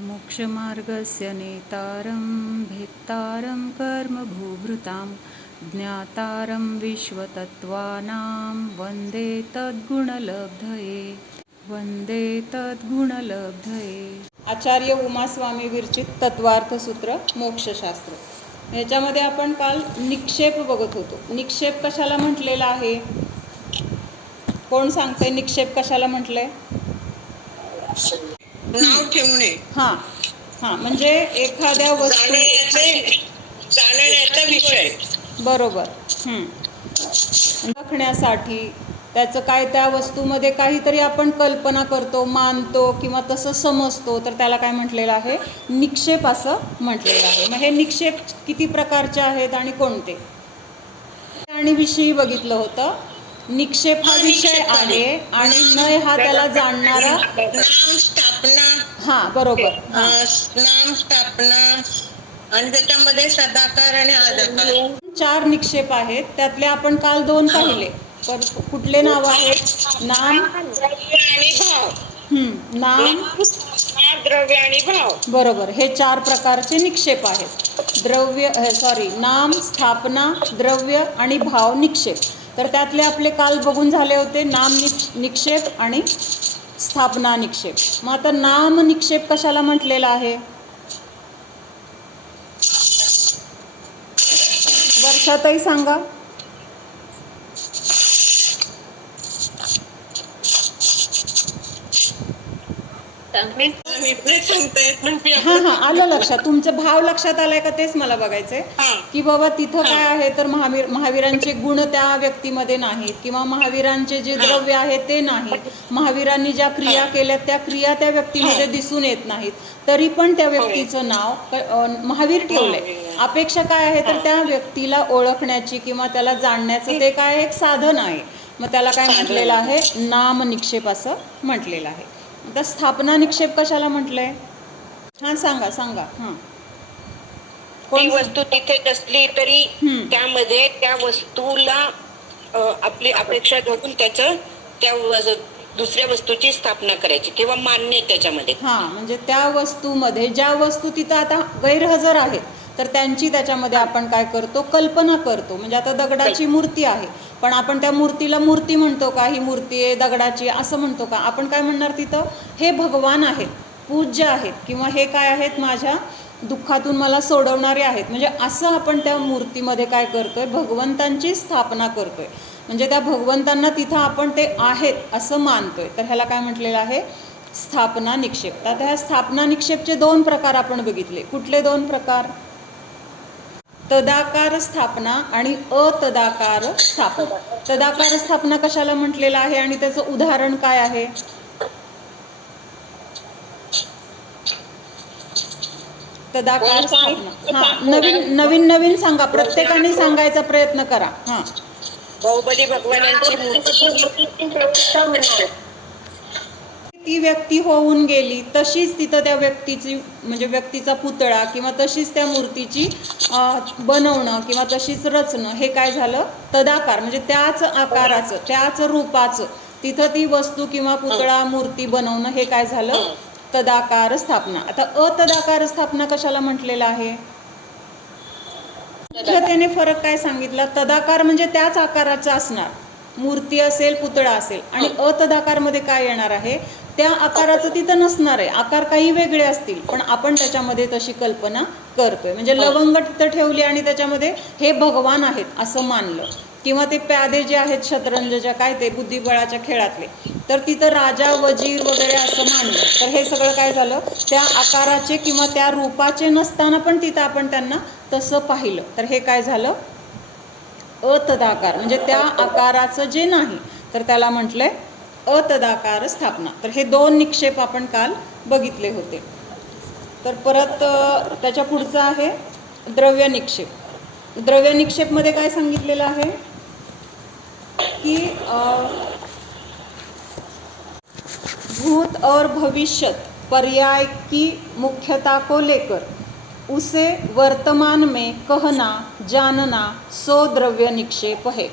मोक्षमार्गस्य नेतारं भेत्तारं कर्मभूभृतां ज्ञातारं विश्वतत्त्वानां वन्दे तद्गुणलब्धये वन्दे तद्गुणलब्धये। आचार्य उमास्वामी विरचित तत्वार्थसूत्र मोक्षशास्त्र याच्यामध्ये आपण काल निक्षेप बघत होतो। निक्षेप कशाला म्हटलेला आहे? कोण सांगते निक्षेप कशाला म्हटलंय? नाव ठेवणे। हां हां, म्हणजे एखाद्या वस्तू जाणण्याचा विषय बरोबर राखण्यासाठी त्याचं काय त्या वस्तूमध्ये काहीतरी आपण कल्पना करतो, मानतो किंवा तसं समजतो, तर त्याला काय म्हटलेलं आहे? निक्षेप असं म्हटलेलं आहे। मग हे निक्षेप किती प्रकारचे आहेत आणि कोणते आणि विषयी बघितलं होतं। निक्षेप हा विषय आहे आणि नय हा त्याला जाणणारा नाम स्थापना। हां बरोबर, नाम स्थापना आणि त्याच्यामध्ये सदाकार आणि अदाकार 4 निक्षेप आहेत। त्यातले आपण काल 2 पाहिले। पण कुठले नाव आहेत? नाम, द्रव्य आणि भाव। नाम, द्रव्य आणि भाव बरोबर, हे 4 प्रकारचे निक्षेप आहेत। नाम, स्थापना, द्रव्य आणि भाव निक्षेप। तर त्यातले आपले काल बघून झाले होते नाम निक्षेप आणि स्थापना निक्षेप। मग आता नाम निक्षेप कशाला म्हटलेला आहे? वर्षाताई सांगा। हां हां, आलं लक्षात, तुमचं भाव लक्षात आलाय का तेच मला बघायचंय की बाबा तिथं काय आहे तर महावीरांचे गुण त्या व्यक्तीमध्ये नाहीत किंवा महावीरांचे जे द्रव्य आहे ते नाहीत, महावीरांनी ज्या क्रिया केल्या त्या क्रिया त्या व्यक्तीमध्ये दिसून येत नाहीत, तरी पण त्या व्यक्तीचं नाव महावीर ठेवलंय। अपेक्षा काय आहे तर त्या व्यक्तीला ओळखण्याची किंवा त्याला जाणण्याचं ते काय एक साधन आहे। मग त्याला काय म्हटलेलं आहे? नाम निक्षेप असं म्हटलेलं आहे। आता स्थापना निक्षेप कशाला म्हटलंय? हां सांगा सांगा। हां, ती वस्तू तिथे नसली तरी त्यामध्ये त्या वस्तूला आपली अपेक्षा धरून त्याचं त्या दुसऱ्या वस्तूची स्थापना करायची किंवा मान्य त्याच्यामध्ये। हां, म्हणजे त्या वस्तूमध्ये ज्या वस्तू तिथं आता गैरहजर आहेत तर त्यांची त्याच्यामध्ये आपण काय करतो? कल्पना करतो। म्हणजे आता दगडाची मूर्ती आहे पण आपण त्या मूर्तीला मूर्ती म्हणतो का? ही मूर्ती आहे दगडाची असं म्हणतो का? आपण काय म्हणणार तिथं? हे भगवान आहेत, पूज्य आहेत किंवा हे काय आहेत? माझ्या दुःखातून मला सोडवणारे आहेत। म्हणजे असं आपण त्या मूर्तीमध्ये काय करतोय? भगवंतांची स्थापना करतोय। म्हणजे त्या भगवंतांना तिथं आपण ते आहेत असं मानतोय। तर ह्याला काय म्हटलेलं आहे? स्थापना निक्षेप। आता ह्या स्थापना निक्षेपचे 2 प्रकार आपण बघितले। कुठले 2 प्रकार? तदाकार स्थापना आणि अतदाकार स्थापना। तदाकार स्थापना कशाला म्हटलेलं आहे आणि त्याचं उदाहरण काय आहे? तदाकार स्थापना। हां, नवीन नवीन सांगा, प्रत्येकाने सांगायचा प्रयत्न करा। हां, बाहुबली भगवानांची मूर्ती ती व्यक्ती होऊन गेली तशीच तिथं त्या व्यक्तीची म्हणजे व्यक्तीचा पुतळा किंवा तशीच त्या मूर्तीची बनवणं किंवा तशीच रचणं हे काय झालं? तदाकार, म्हणजे त्याच आकाराचं त्याच रूपाचं तिथं ती वस्तू किंवा पुतळा मूर्ती बनवणं हे काय झालं? तदाकार स्थापना। आता अतदाकार स्थापना कशाला म्हटलेलं आहे? त्याने फरक काय सांगितला? तदाकार म्हणजे त्याच आकाराचं असणार, मूर्ती असेल पुतळा असेल, आणि अतदाकारमध्ये काय येणार आहे? त्या आकाराचं तिथं नसणार आहे, आकार काही वेगळे असतील पण आपण त्याच्यामध्ये तशी कल्पना करतोय। म्हणजे लवंग तिथं ठेवली आणि त्याच्यामध्ये हे भगवान आहेत असं मानलं, किंवा ते प्यादे जे आहेत शतरंजच्या काय ते बुद्धिबळाच्या खेळातले, तर तिथं राजा वजीर वगैरे असं मानलं, तर हे सगळं काय झालं? त्या आकाराचे किंवा त्या रूपाचे नसताना पण तिथं आपण त्यांना तसं पाहिलं, तर हे काय झालं? अतदाकार, म्हणजे त्या आकाराचं जे नाही तर त्याला म्हटलंय अतदाकार स्थापना। तर हे 2 निक्षेप आपण काल बघितले होते। तर परत त्याच्या पुढचं आहे द्रव्य निक्षेप। द्रव्य निक्षेपमध्ये काय सांगितलेलं आहे की भूत और भविष्यत पर्याय की मुख्यता को लेकर उसे वर्तमान में कहना जानना सो द्रव्य निक्षेप है।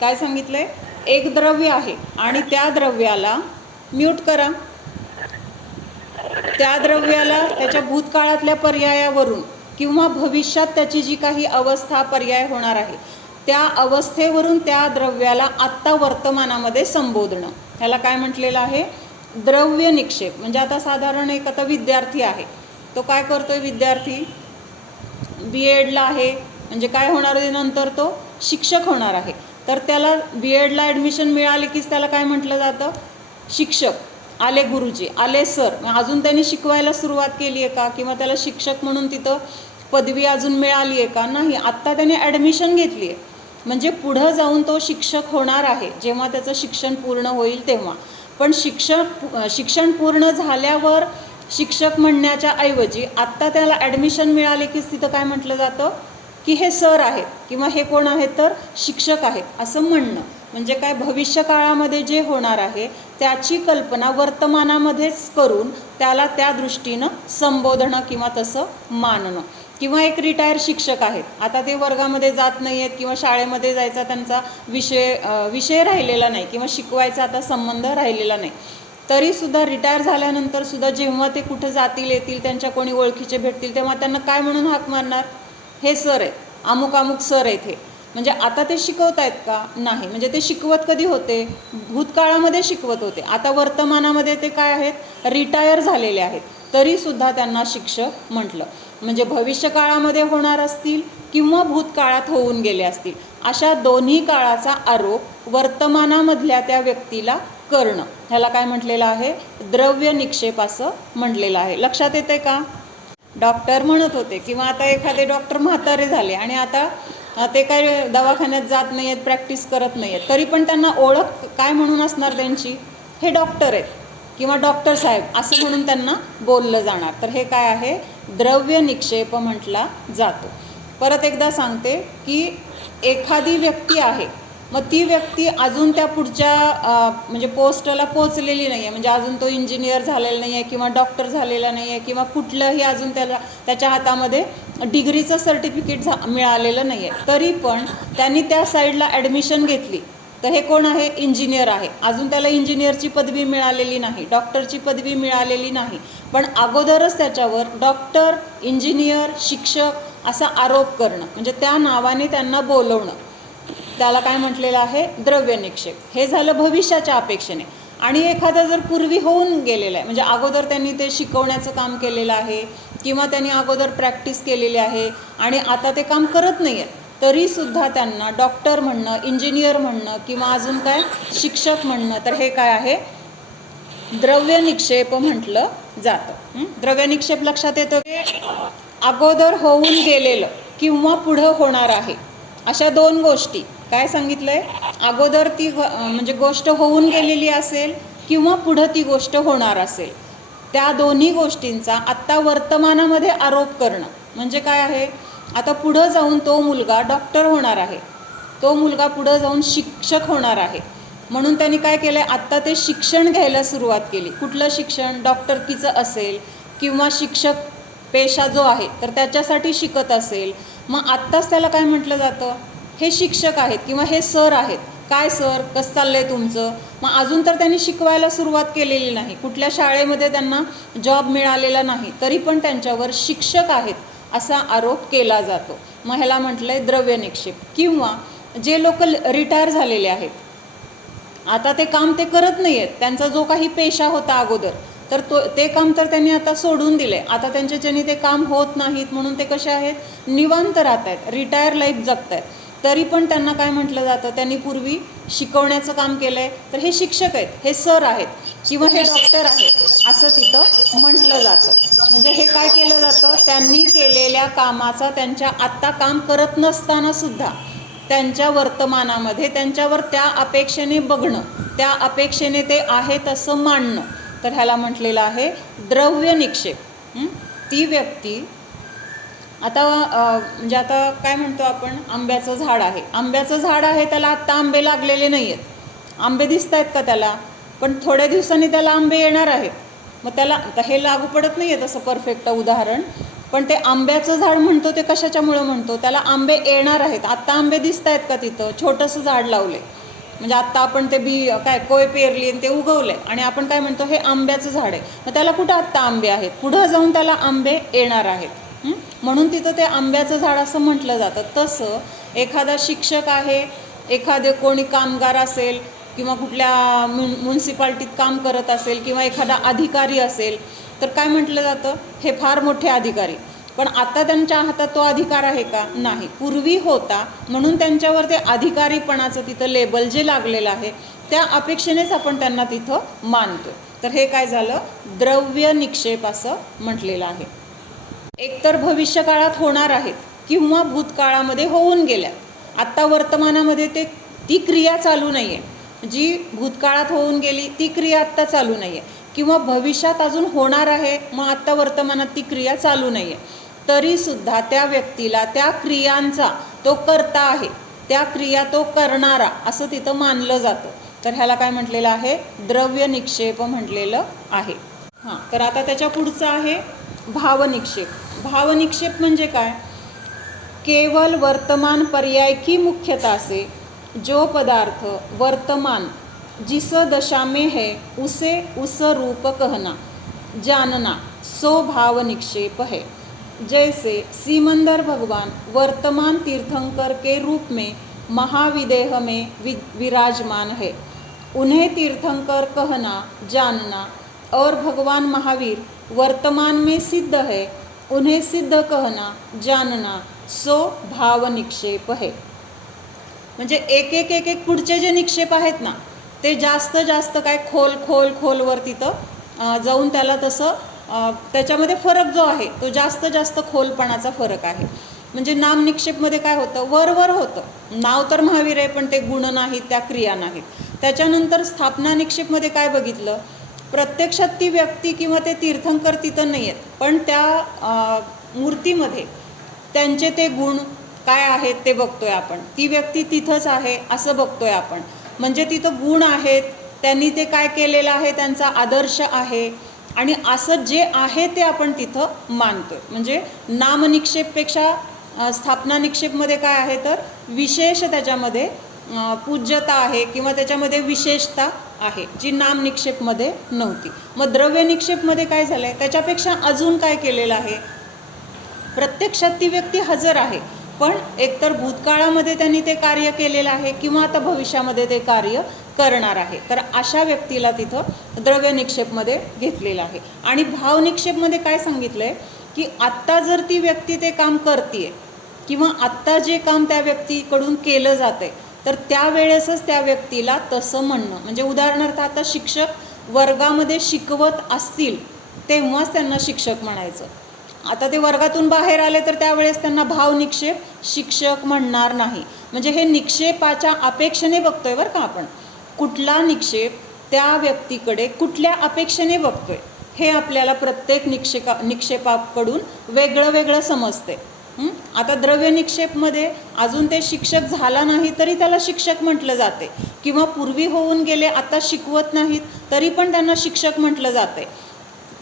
काय सांगितलंय? एक द्रव्य आहे आणि त्या द्रव्याला म्यूट करा, त्या द्रव्याला त्याच्या भूतकाळातल्या पर्यायावरून किंवा भविष्यात त्याची जी काही अवस्था पर्याय होणार आहे त्या अवस्थेवरून त्या द्रव्याला आत्ता वर्तमानामध्ये संबोधणं, ह्याला काय म्हटलेलं आहे? द्रव्य निक्षेप. म्हणजे आता साधारण एक आता विद्यार्थी आहे, तो काय करतोय? विद्यार्थी B.एडला आहे, म्हणजे काय होणार आहे नंतर? तो शिक्षक होणार आहे. तर त्याला B.एडला ॲडमिशन मिळाली कीच त्याला काय म्हटलं जातं? शिक्षक. आले गुरुजी, आले सर. अजून त्यांनी शिकवायला सुरुवात केली आहे का? किंवा त्याला शिक्षक म्हणून तिथं पदवी अजून मिळाली आहे का? नाही. आत्ता त्याने ॲडमिशन घेतली आहे, म्हणजे पुढं जाऊन तो शिक्षक होणार आहे जेव्हा त्याचं शिक्षण पूर्ण होईल तेव्हा. पण शिक्षण पूर्ण झाल्यावर शिक्षक म्हणण्याच्या ऐवजी आत्ता त्याला ॲडमिशन मिळाले कीच तिथं काय म्हटलं जातं? की हे सर आहेत किंवा हे कोण आहेत? तर शिक्षक आहेत असं म्हणणं. म्हणजे काय? भविष्यकाळामध्ये जे होणार आहे त्याची कल्पना वर्तमानामध्येच करून त्याला त्या दृष्टीनं संबोधणं किंवा तसं मानणं. किंवा एक रिटायर शिक्षक आहेत, आता ते वर्गामध्ये जात नाही आहेत किंवा शाळेमध्ये जायचा त्यांचा विषय राहिलेला नाही किंवा शिकवायचा आता संबंध राहिलेला नाही, तरीसुद्धा रिटायर झाल्यानंतरसुद्धा जेव्हा ते कुठं जातील येतील त्यांच्या कोणी ओळखीचे भेटतील तेव्हा त्यांना काय म्हणून हाक मारणार? हे सर आहेत, अमुक अमुक सर आहेत हे. म्हणजे आता ते शिकवत आहेत का? नाही. म्हणजे ते शिकवत कधी होते? भूतकाळामध्ये शिकवत होते. आता वर्तमानामध्ये ते काय आहेत? रिटायर झालेले आहेत, तरीसुद्धा त्यांना शिक्षक म्हटलं. म्हणजे भविष्यकाळामध्ये होणार असतील किंवा भूतकाळात होऊन गेले असतील, अशा दोन्ही काळाचा आरोप वर्तमानामधल्या त्या व्यक्तीला करणं, ह्याला काय म्हटलेलं आहे? द्रव्य निक्षेप असं म्हटलेलं आहे. लक्षात येते का? डॉक्टर म्हणत होते किंवा आता एखादे डॉक्टर म्हातारे झाले आणि आता ते काय दवाखान्यात जात नाही आहेत, प्रॅक्टिस करत नाही आहेत, तरी पण त्यांना ओळख काय म्हणून असणार त्यांची? हे डॉक्टर आहेत किंवा डॉक्टर साहेब असं म्हणून त्यांना बोललं जाणार. तर हे काय आहे? द्रव्य निक्षेप म्हटला जातो. परत एकदा सांगते की एखादी व्यक्ती आहे, मग ती व्यक्ती अजून त्या पुढच्या म्हणजे पोस्टला पोचलेली नाही आहे, म्हणजे अजून तो इंजिनियर झालेला नाही आहे किंवा डॉक्टर झालेला नाही आहे किंवा कुठलंही अजून त्याच्या हातामध्ये डिग्रीचं सर्टिफिकेट मिळालेलं नाही आहे, तरी पण त्यांनी त्या साईडला ॲडमिशन घेतली. तर हे कोण आहे? इंजिनियर आहे. अजून त्याला इंजिनियरची पदवी मिळालेली नाही, डॉक्टरची पदवी मिळालेली नाही, पण अगोदरच त्याच्यावर डॉक्टर, इंजिनियर, शिक्षक असा आरोप करणं, म्हणजे त्या नावाने त्यांना बोलवणं, त्याला काय म्हटलेलं आहे? द्रव्य निक्षेप. हे झालं भविष्याच्या अपेक्षेने. आणि एखादा जर पूर्वी होऊन गेलेला आहे, म्हणजे अगोदर त्यांनी ते शिकवण्याचं काम केलेलं आहे किंवा त्यांनी अगोदर प्रॅक्टिस केलेली आहे आणि आता ते काम करत नाही आहे, तरीसुद्धा त्यांना डॉक्टर म्हणणं, इंजिनियर म्हणणं किंवा अजून काय शिक्षक म्हणणं, तर हे काय आहे? द्रव्य निक्षेप म्हटलं जातं. द्रव्य निक्षेप लक्षात येतो की अगोदर होऊन गेलेलं किंवा पुढं होणार आहे अशा दोन गोष्टी. काय सांगितलंय? अगोदर ती म्हणजे गोष्ट होऊन गेलेली असेल किंवा पुढं ती गोष्ट होणार असेल, त्या दोन्ही गोष्टींचा आत्ता वर्तमानामध्ये आरोप करणं म्हणजे काय आहे? आता पुढं जाऊन तो मुलगा डॉक्टर होणार आहे, तो मुलगा पुढं जाऊन शिक्षक होणार आहे, म्हणून त्यांनी काय केलं आहे? आत्ता ते शिक्षण घ्यायला सुरुवात केली. कुठलं शिक्षण? डॉक्टरकीचं असेल किंवा शिक्षक पेशा जो आहे तर त्याच्यासाठी शिकत असेल, मग आत्ताच त्याला काय म्हटलं जातं? हे शिक्षक आहेत किंवा हे सर आहेत. काय सर, कसं चाललं आहे तुमचं? मग अजून तर त्यांनी शिकवायला सुरुवात केलेली नाही, कुठल्या शाळेमध्ये त्यांना जॉब मिळालेला नाही, तरी पण त्यांच्यावर शिक्षक आहेत असा आरोप केला जातो. मग ह्याला म्हटलं आहे द्रव्य निक्षेप. किंवा जे लोक रिटायर झालेले आहेत, आता ते काम ते करत नाही आहेत, त्यांचा जो काही पेशा होता अगोदर तर ते काम तर त्यांनी आता सोडून दिले, आता त्यांच्याच्याने ते काम होत नाहीत, म्हणून ते कसे आहेत? निवांत राहत आहेत, रिटायर लाईफ जगत आहेत, तरी पण त्यांना काय म्हटलं जातं? त्यांनी पूर्वी शिकवण्याचं काम केलं आहे, तर हे शिक्षक आहेत, हे सर आहेत किंवा हे डॉक्टर आहेत असं तिथं म्हटलं जातं. म्हणजे हे काय केलं जातं? त्यांनी केलेल्या कामाचा त्यांच्या आत्ता काम करत नसतानासुद्धा त्यांच्या वर्तमानामध्ये त्यांच्यावर त्या अपेक्षेने बघणं, त्या अपेक्षेने ते आहे तसं मांडणं, तर ह्याला म्हटलेलं आहे द्रव्य निक्षेप. ती व्यक्ती आता म्हणजे आता काय म्हणतो आपण? आंब्याचं झाड आहे, आंब्याचं झाड आहे, त्याला आत्ता आंबे लागलेले नाही आहेत, आंबे दिसत आहेत का त्याला? पण थोड्या दिवसांनी त्याला आंबे येणार आहेत. मग त्याला आता हे लागू पडत नाही आहे तसं परफेक्ट उदाहरण, पण ते आंब्याचं झाड म्हणतो ते कशाच्यामुळं म्हणतो? त्याला आंबे येणार आहेत, आत्ता आंबे दिसत आहेत का तिथं? छोटंसं झाड लावले, म्हणजे आत्ता आपण ते बी काय कोय पेरली आणि ते उगवलंय आणि आपण काय म्हणतो हे आंब्याचं झाड आहे, मग त्याला कुठं आत्ता आंबे आहेत, पुढं जाऊन त्याला आंबे येणार आहेत. म्हणून तिथं ते आंब्याचं झाड असं म्हटलं जातं. तसं एखादा शिक्षक आहे, एखादे कोणी कामगार असेल किंवा कुठल्या म्युन्सिपाल्टीत काम करत असेल किंवा एखादा अधिकारी असेल तर काय म्हटलं जातं, हे फार मोठे अधिकारी. पण आता त्यांच्या हातात तो अधिकार आहे का? नाही. पूर्वी होता म्हणून त्यांच्यावर ते अधिकारीपणाचं तिथं लेबल जे लागलेलं आहे त्या अपेक्षेनेच आपण त्यांना तिथं मानतो. तर हे काय झालं, द्रव्य निक्षेप असं म्हटलेलं आहे. एकतर भविष्यकाळात होणार आहेत किंवा भूतकाळामध्ये होऊन गेल्या. आत्ता वर्तमानामध्ये ती क्रिया चालू नाही आहे, जी भूतकाळात होऊन गेली ती क्रिया आत्ता चालू नाही आहे, किंवा भविष्यात अजून होणार आहे मग आत्ता वर्तमानात ती क्रिया चालू नाही आहे, तरीसुद्धा त्या व्यक्तीला त्या क्रियांचा तो कर्ता आहे, त्या क्रिया तो करणारा असं तिथं मानलं जातं. तर ह्याला काय म्हटलेलं आहे, द्रव्य निक्षेप म्हटलेलं आहे. हां, तर आता त्याच्या पुढचं आहे भावनिक्षेप. भावनिक्षेप म्हणजे काय, केवल वर्तमान पर्याय की मुख्यता से जो पदार्थ वर्तमान जिस दशा में है उसे उस रूप कहना जानना सो भाव निक्षेप है. जैसे सीमंदर भगवान वर्तमान तीर्थंकर के रूप में महाविदेह में विराजमान है, उन्हें तीर्थंकर कहना जानना, और भगवान महावीर वर्तमान में सिद्ध है, उन्हें सिद्ध कहना जानना सो भाव निक्षेप है. म्हणजे एक एक एक एक पुढचे जे निक्षेप आहेत ना ते जास्त जास्त काय खोलवर तिथं जाऊन त्याला तसं त्याच्यामध्ये फरक जो आहे तो जास्त जास्त खोलपणाचा फरक आहे. म्हणजे नाम निक्षेपमध्ये काय होतं, वर होतं, नाव तर महावीर आहे पण ते गुण नाहीत, त्या क्रिया नाहीत. त्याच्यानंतर स्थापना निक्षेपमध्ये काय बघितलं, प्रत्यक्षात ती व्यक्ती किंवा ते तीर्थंकर तिथं नाही आहेत, पण त्या मूर्तीमध्ये त्यांचे ते गुण काय आहेत ते बघतोय आपण, ती व्यक्ती तिथंच आहे असं बघतोय आपण. म्हणजे तिथं गुण आहेत, त्यांनी ते काय केलेलं आहे, त्यांचा आदर्श आहे आणि असं जे आहे ते आपण तिथं मानतोय. म्हणजे नामनिक्षेपपेक्षा स्थापना निक्षेपमध्ये काय आहे तर विशेष त्याच्यामध्ये पूज्यता आहे किंवा त्याच्यामध्ये विशेषता आहे जी नाम निक्षेपमध्ये नव्हती. मग द्रव्य निक्षेपमध्ये काय झालं आहे, त्याच्यापेक्षा अजून काय केलेलं आहे, प्रत्यक्षात ती व्यक्ती हजर आहे पण एकतर भूतकाळामध्ये त्यांनी ते कार्य केलेलं आहे किंवा आता भविष्यामध्ये ते कार्य करणार आहे. तर अशा व्यक्तीला तिथं द्रव्य निक्षेपमध्ये घेतलेलं आहे. आणि भाव निक्षेपमध्ये काय सांगितलं आहे की आत्ता जर ती व्यक्ती ते काम करते किंवा आत्ता जे काम त्या व्यक्तीकडून केलं जातं आहे तर त्यावेळेसच त्या व्यक्तीला तसं म्हणणं. म्हणजे उदाहरणार्थ आता शिक्षक वर्गामध्ये शिकवत असतील तेव्हाच त्यांना शिक्षक म्हणायचं. आता ते वर्गातून बाहेर आले तर त्यावेळेस त्यांना भाव निक्षेप शिक्षक म्हणणार नाही. म्हणजे हे निक्षेपाच्या अपेक्षेने बघतोय बरं का आपण, कुठला निक्षेप त्या व्यक्तीकडे कुठल्या अपेक्षेने बघतोय हे आपल्याला प्रत्येक निक्षेपाकडून वेगळं समजते. आता द्रव्य निक्षेपमध्ये अजून ते शिक्षक झाला नाही तरी त्याला शिक्षक म्हटलं जाते, किंवा पूर्वी होऊन गेले आता शिकवत नाहीत तरी पण त्यांना शिक्षक म्हटलं जाते.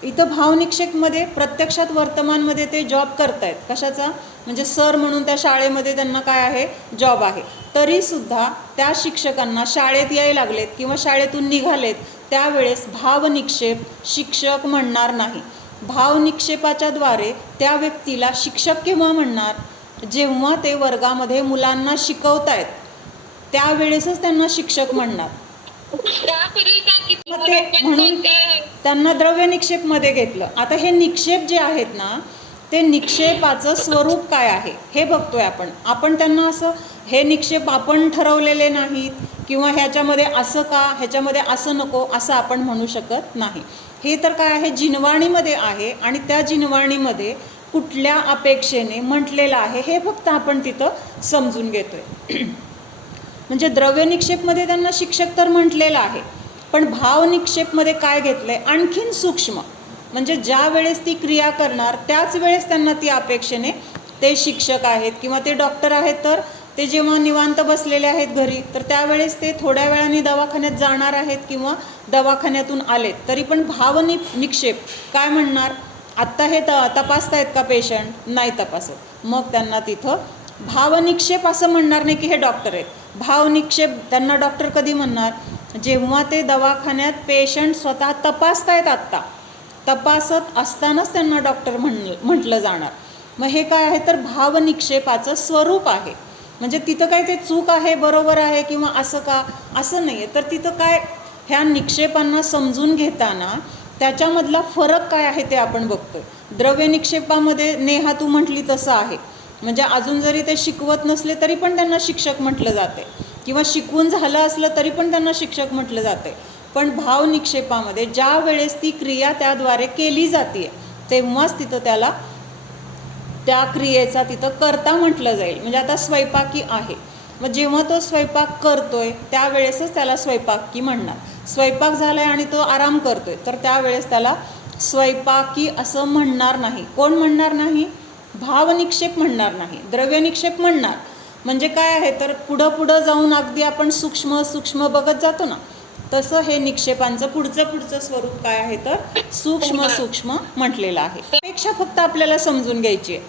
इथं भावनिक्षेपमध्ये प्रत्यक्षात वर्तमानमध्ये ते जॉब करतायत, कशाचा, म्हणजे सर म्हणून त्या शाळेमध्ये त्यांना काय आहे, जॉब आहे. तरीसुद्धा त्या शिक्षकांना शाळेत यायला लागलेत किंवा शाळेतून निघालेत त्यावेळेस भावनिक्षेप शिक्षक म्हणणार नाही. भावनिक्षेपाच्या द्वारे त्या व्यक्तीला शिक्षक केव्हा म्हणणार, जेव्हा ते वर्गामध्ये मुलांना शिकवतायत त्यावेळेसच त्यांना शिक्षक म्हणणार. म्हणून त्यांना द्रव्य निक्षेपमध्ये घेतलं. आता हे निक्षेप जे आहेत ना ते निक्षेपाचं स्वरूप काय आहे हे बघतोय आपण त्यांना असं हे निक्षेप आपण ठरवलेले नाहीत किंवा ह्याच्यामध्ये असं का ह्याच्यामध्ये असं नको असं आपण म्हणू शकत नाही. हे तर काय आहे, जिनवाणीमध्ये आहे आणि त्या जिनवाणीमध्ये कुठल्या अपेक्षेने म्हटलेलं आहे हे फक्त आपण तिथं समजून घेतोय. म्हणजे द्रव्य निक्षेपमध्ये त्यांना शिक्षक तर म्हटलेलं आहे, पण भाव निक्षेपमध्ये काय घेतलंय आणखीन सूक्ष्म, म्हणजे ज्या वेळेस ती क्रिया करणार त्याच वेळेस त्यांना ती अपेक्षेने ते शिक्षक आहेत किंवा ते डॉक्टर आहेत तर ते जेव्हा निवांत बसलेले आहेत घरी तर त्यावेळेस ते थोड्या वेळाने दवाखान्यात जाणार आहेत किंवा दवाखान्यातून आलेत तरी पण निक्षेप काय म्हणणार, आत्ता हे तपासतायत का पेशंट, नाही तपासत, मग त्यांना तिथं भावनिक्षेप असं म्हणणार नाही की हे डॉक्टर आहेत, भावनिक्षेप त्यांना डॉक्टर कधी म्हणणार, जेव्हा ते दवाखान्यात पेशंट स्वतः तपासतायत, आत्ता तपासत असतानाच त्यांना डॉक्टर म्हटलं जाणार. मग हे काय आहे तर भावनिक्षेपाचं स्वरूप आहे. म्हणजे तिथं काय ते चूक आहे, बरोबर आहे किंवा असं का, असं नाही आहे. तर तिथं काय, ह्या निक्षेपांना समजून घेताना त्याच्यामधला फरक काय आहे ते आपण बघतोय. द्रव्य निक्षेपामध्ये नेहा तू म्हटली तसं आहे, म्हणजे अजून जरी ते शिकवत नसले तरी पण त्यांना शिक्षक म्हटलं जाते, किंवा शिकवून झालं असलं तरी पण त्यांना शिक्षक म्हटलं जाते. पण भावनिक्षेपामध्ये ज्या वेळेस ती क्रिया त्याद्वारे केली जाते तेव्हाच तिथं त्याला, त्या क्रियेचा तिथं कर्ता म्हटलं जाईल. म्हणजे आता स्वयंपाकी आहे, मग जेव्हा तो स्वयंपाक करतोय त्यावेळेसच त्याला स्वयंपाकी म्हणणार. स्वयंपाक झालाय आणि तो आराम करतोय तर त्यावेळेस त्याला स्वयंपाकी असं म्हणणार नाही. कोण म्हणणार नाही? भावनिक्षेप म्हणणार नाही, द्रव्यनिक्षेप म्हणणार. म्हणजे काय आहे तर पुढं पुढं जाऊन अगदी आपण सूक्ष्म सूक्ष्म बघत जातो ना, तसं हे निक्षेपांचं पुढचं स्वरूप काय आहे तर सूक्ष्म सूक्ष्म म्हटलेलं आहे. पेक्षा फक्त आपल्याला समजून घ्यायची आहे,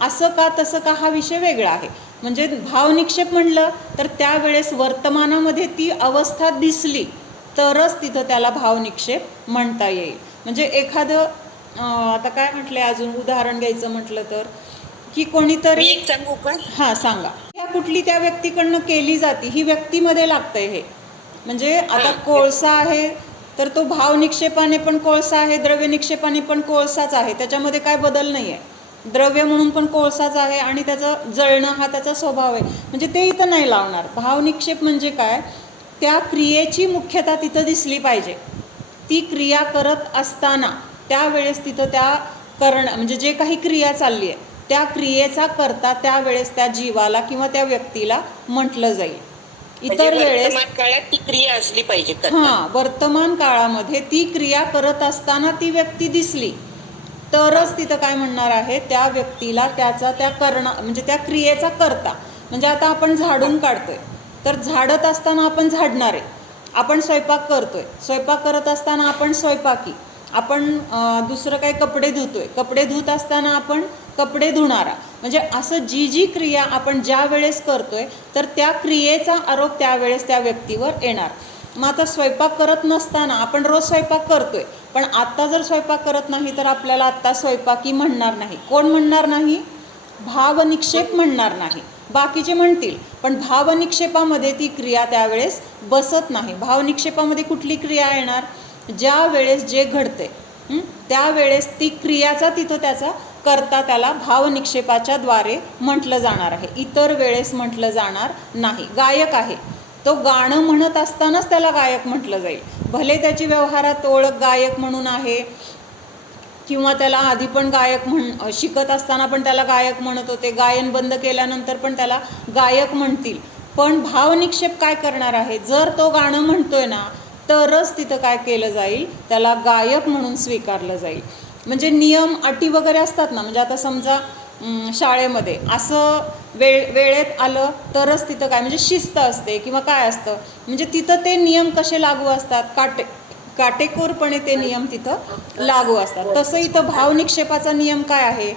असं का तसं का हा विषय वेगळा आहे. म्हणजे भावनिक्षेप म्हणलं तर त्यावेळेस वर्तमानामध्ये ती अवस्था दिसली तरच तिथं त्याला भावनिक्षेप म्हणता येईल. म्हणजे एखादं आता काय म्हटलंय, अजून उदाहरण घ्यायचं म्हटलं तर की कोणीतरी, एक सांगू का? हां सांगा. ह्या कुठली त्या व्यक्तीकडनं केली जाते, ही व्यक्तीमध्ये लागतंय हे. म्हणजे आता कोळसा आहे तर तो भावनिक्षेपाने पण कोळसा आहे, द्रव्य निक्षेपाने पण कोळसाच आहे, त्याच्यामध्ये काय बदल नाही आहे. द्रव्य म्हणून पण कोळसाच आहे आणि त्याचं जळणं हा त्याचा स्वभाव आहे, म्हणजे ते इथं नाही लावणार. भावनिक्षेप म्हणजे काय, त्या क्रियेची मुख्यता तिथं दिसली पाहिजे. ती क्रिया करत असताना त्यावेळेस तिथं त्या म्हणजे जे काही क्रिया चालली आहे त्या क्रियेचा करता त्यावेळेस त्या जीवाला किंवा त्या व्यक्तीला म्हटलं जाईल. इतर वेळेस वर्तमान काळात ती क्रिया असली पाहिजे. हां, वर्तमान काळामध्ये ती क्रिया करत असताना ती व्यक्ती दिसली तरच तिथं काय म्हणणार आहे, त्या व्यक्तीला त्याचा त्या म्हणजे त्या क्रियेचा करता. म्हणजे आता आपण झाडून काढतोय तर झाडत असताना आपण झाडणारे, आपण स्वयंपाक करतोय, स्वयंपाक करत असताना आपण स्वयंपाकी, आपण दुसरं काही कपडे धुतोय, कपडे धुत असताना आपण कपडे धुणारा. म्हणजे असं जी क्रिया आपण ज्या वेळेस करतोय तर त्या क्रियेचा आरोप त्यावेळेस त्या व्यक्तीवर येणार. मग आता स्वयंपाक करत नसताना आपण रोज स्वयंपाक करतोय, पण आत्ता जर स्वयंपाक करत नाही तर आपल्याला आत्ता स्वयंपाकी म्हणणार नाही. कोण म्हणणार नाही? भावनिक्षेप म्हणणार नाही. बाकीचे म्हणतील, पण भावनिक्षेपामध्ये ती क्रिया त्यावेळेस बसत नाही. भावनिक्षेपामध्ये कुठली क्रिया येणार? ज्या वेळेस जे घडते त्यावेळेस ती क्रियाचा तिथं त्याचा करता त्याला भावनिक्षेपाच्या द्वारे म्हटलं जाणार आहे, इतर वेळेस म्हटलं जाणार नाही. गायक आहे, तो गाणं म्हणत असतानाच त्याला गायक म्हटलं जाईल. भले त्याची व्यवहारात ओळख गायक म्हणून आहे, किंवा त्याला आधी पण गायक शिकत असताना पण त्याला गायक म्हणत होते, गायन बंद केल्यानंतर पण त्याला गायक म्हणतील. पण भावनिक्षेप काय करणार आहे, जर तो गाणं म्हणतोय ना तरच तिथं काय केलं जाईल, त्याला गायक म्हणून स्वीकारलं जाईल. म्हणजे नियम अटी वगैरे असतात ना, म्हणजे आता समजा शाळेमध्ये असं वेळेत आलं तरच तिथं काय, म्हणजे शिस्त असते किंवा काय असतं, म्हणजे तिथं ते नियम कसे लागू असतात, काटेकोरपणे ते नियम तिथं लागू असतात. तसं इथं भावनिक्षेपाचा नियम काय आहे?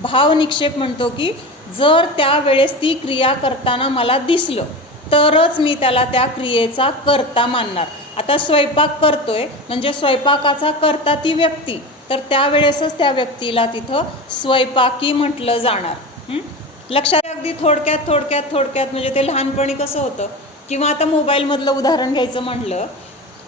भावनिक्षेप म्हणतो की जर त्यावेळेस ती क्रिया करताना मला दिसलं तरच मी त्याला त्या क्रियेचा कर्ता मानणार. आता स्वयंपाक करतोय म्हणजे स्वयंपाकाचा कर्ता ती व्यक्ती, तर त्यावेळेसच त्या व्यक्तीला तिथं स्वयंपाकी म्हटलं जाणार. लक्षात अगदी थोडक्यात म्हणजे ते लहानपणी कसं होतं, किंवा आता मोबाईलमधलं उदाहरण घ्यायचं म्हटलं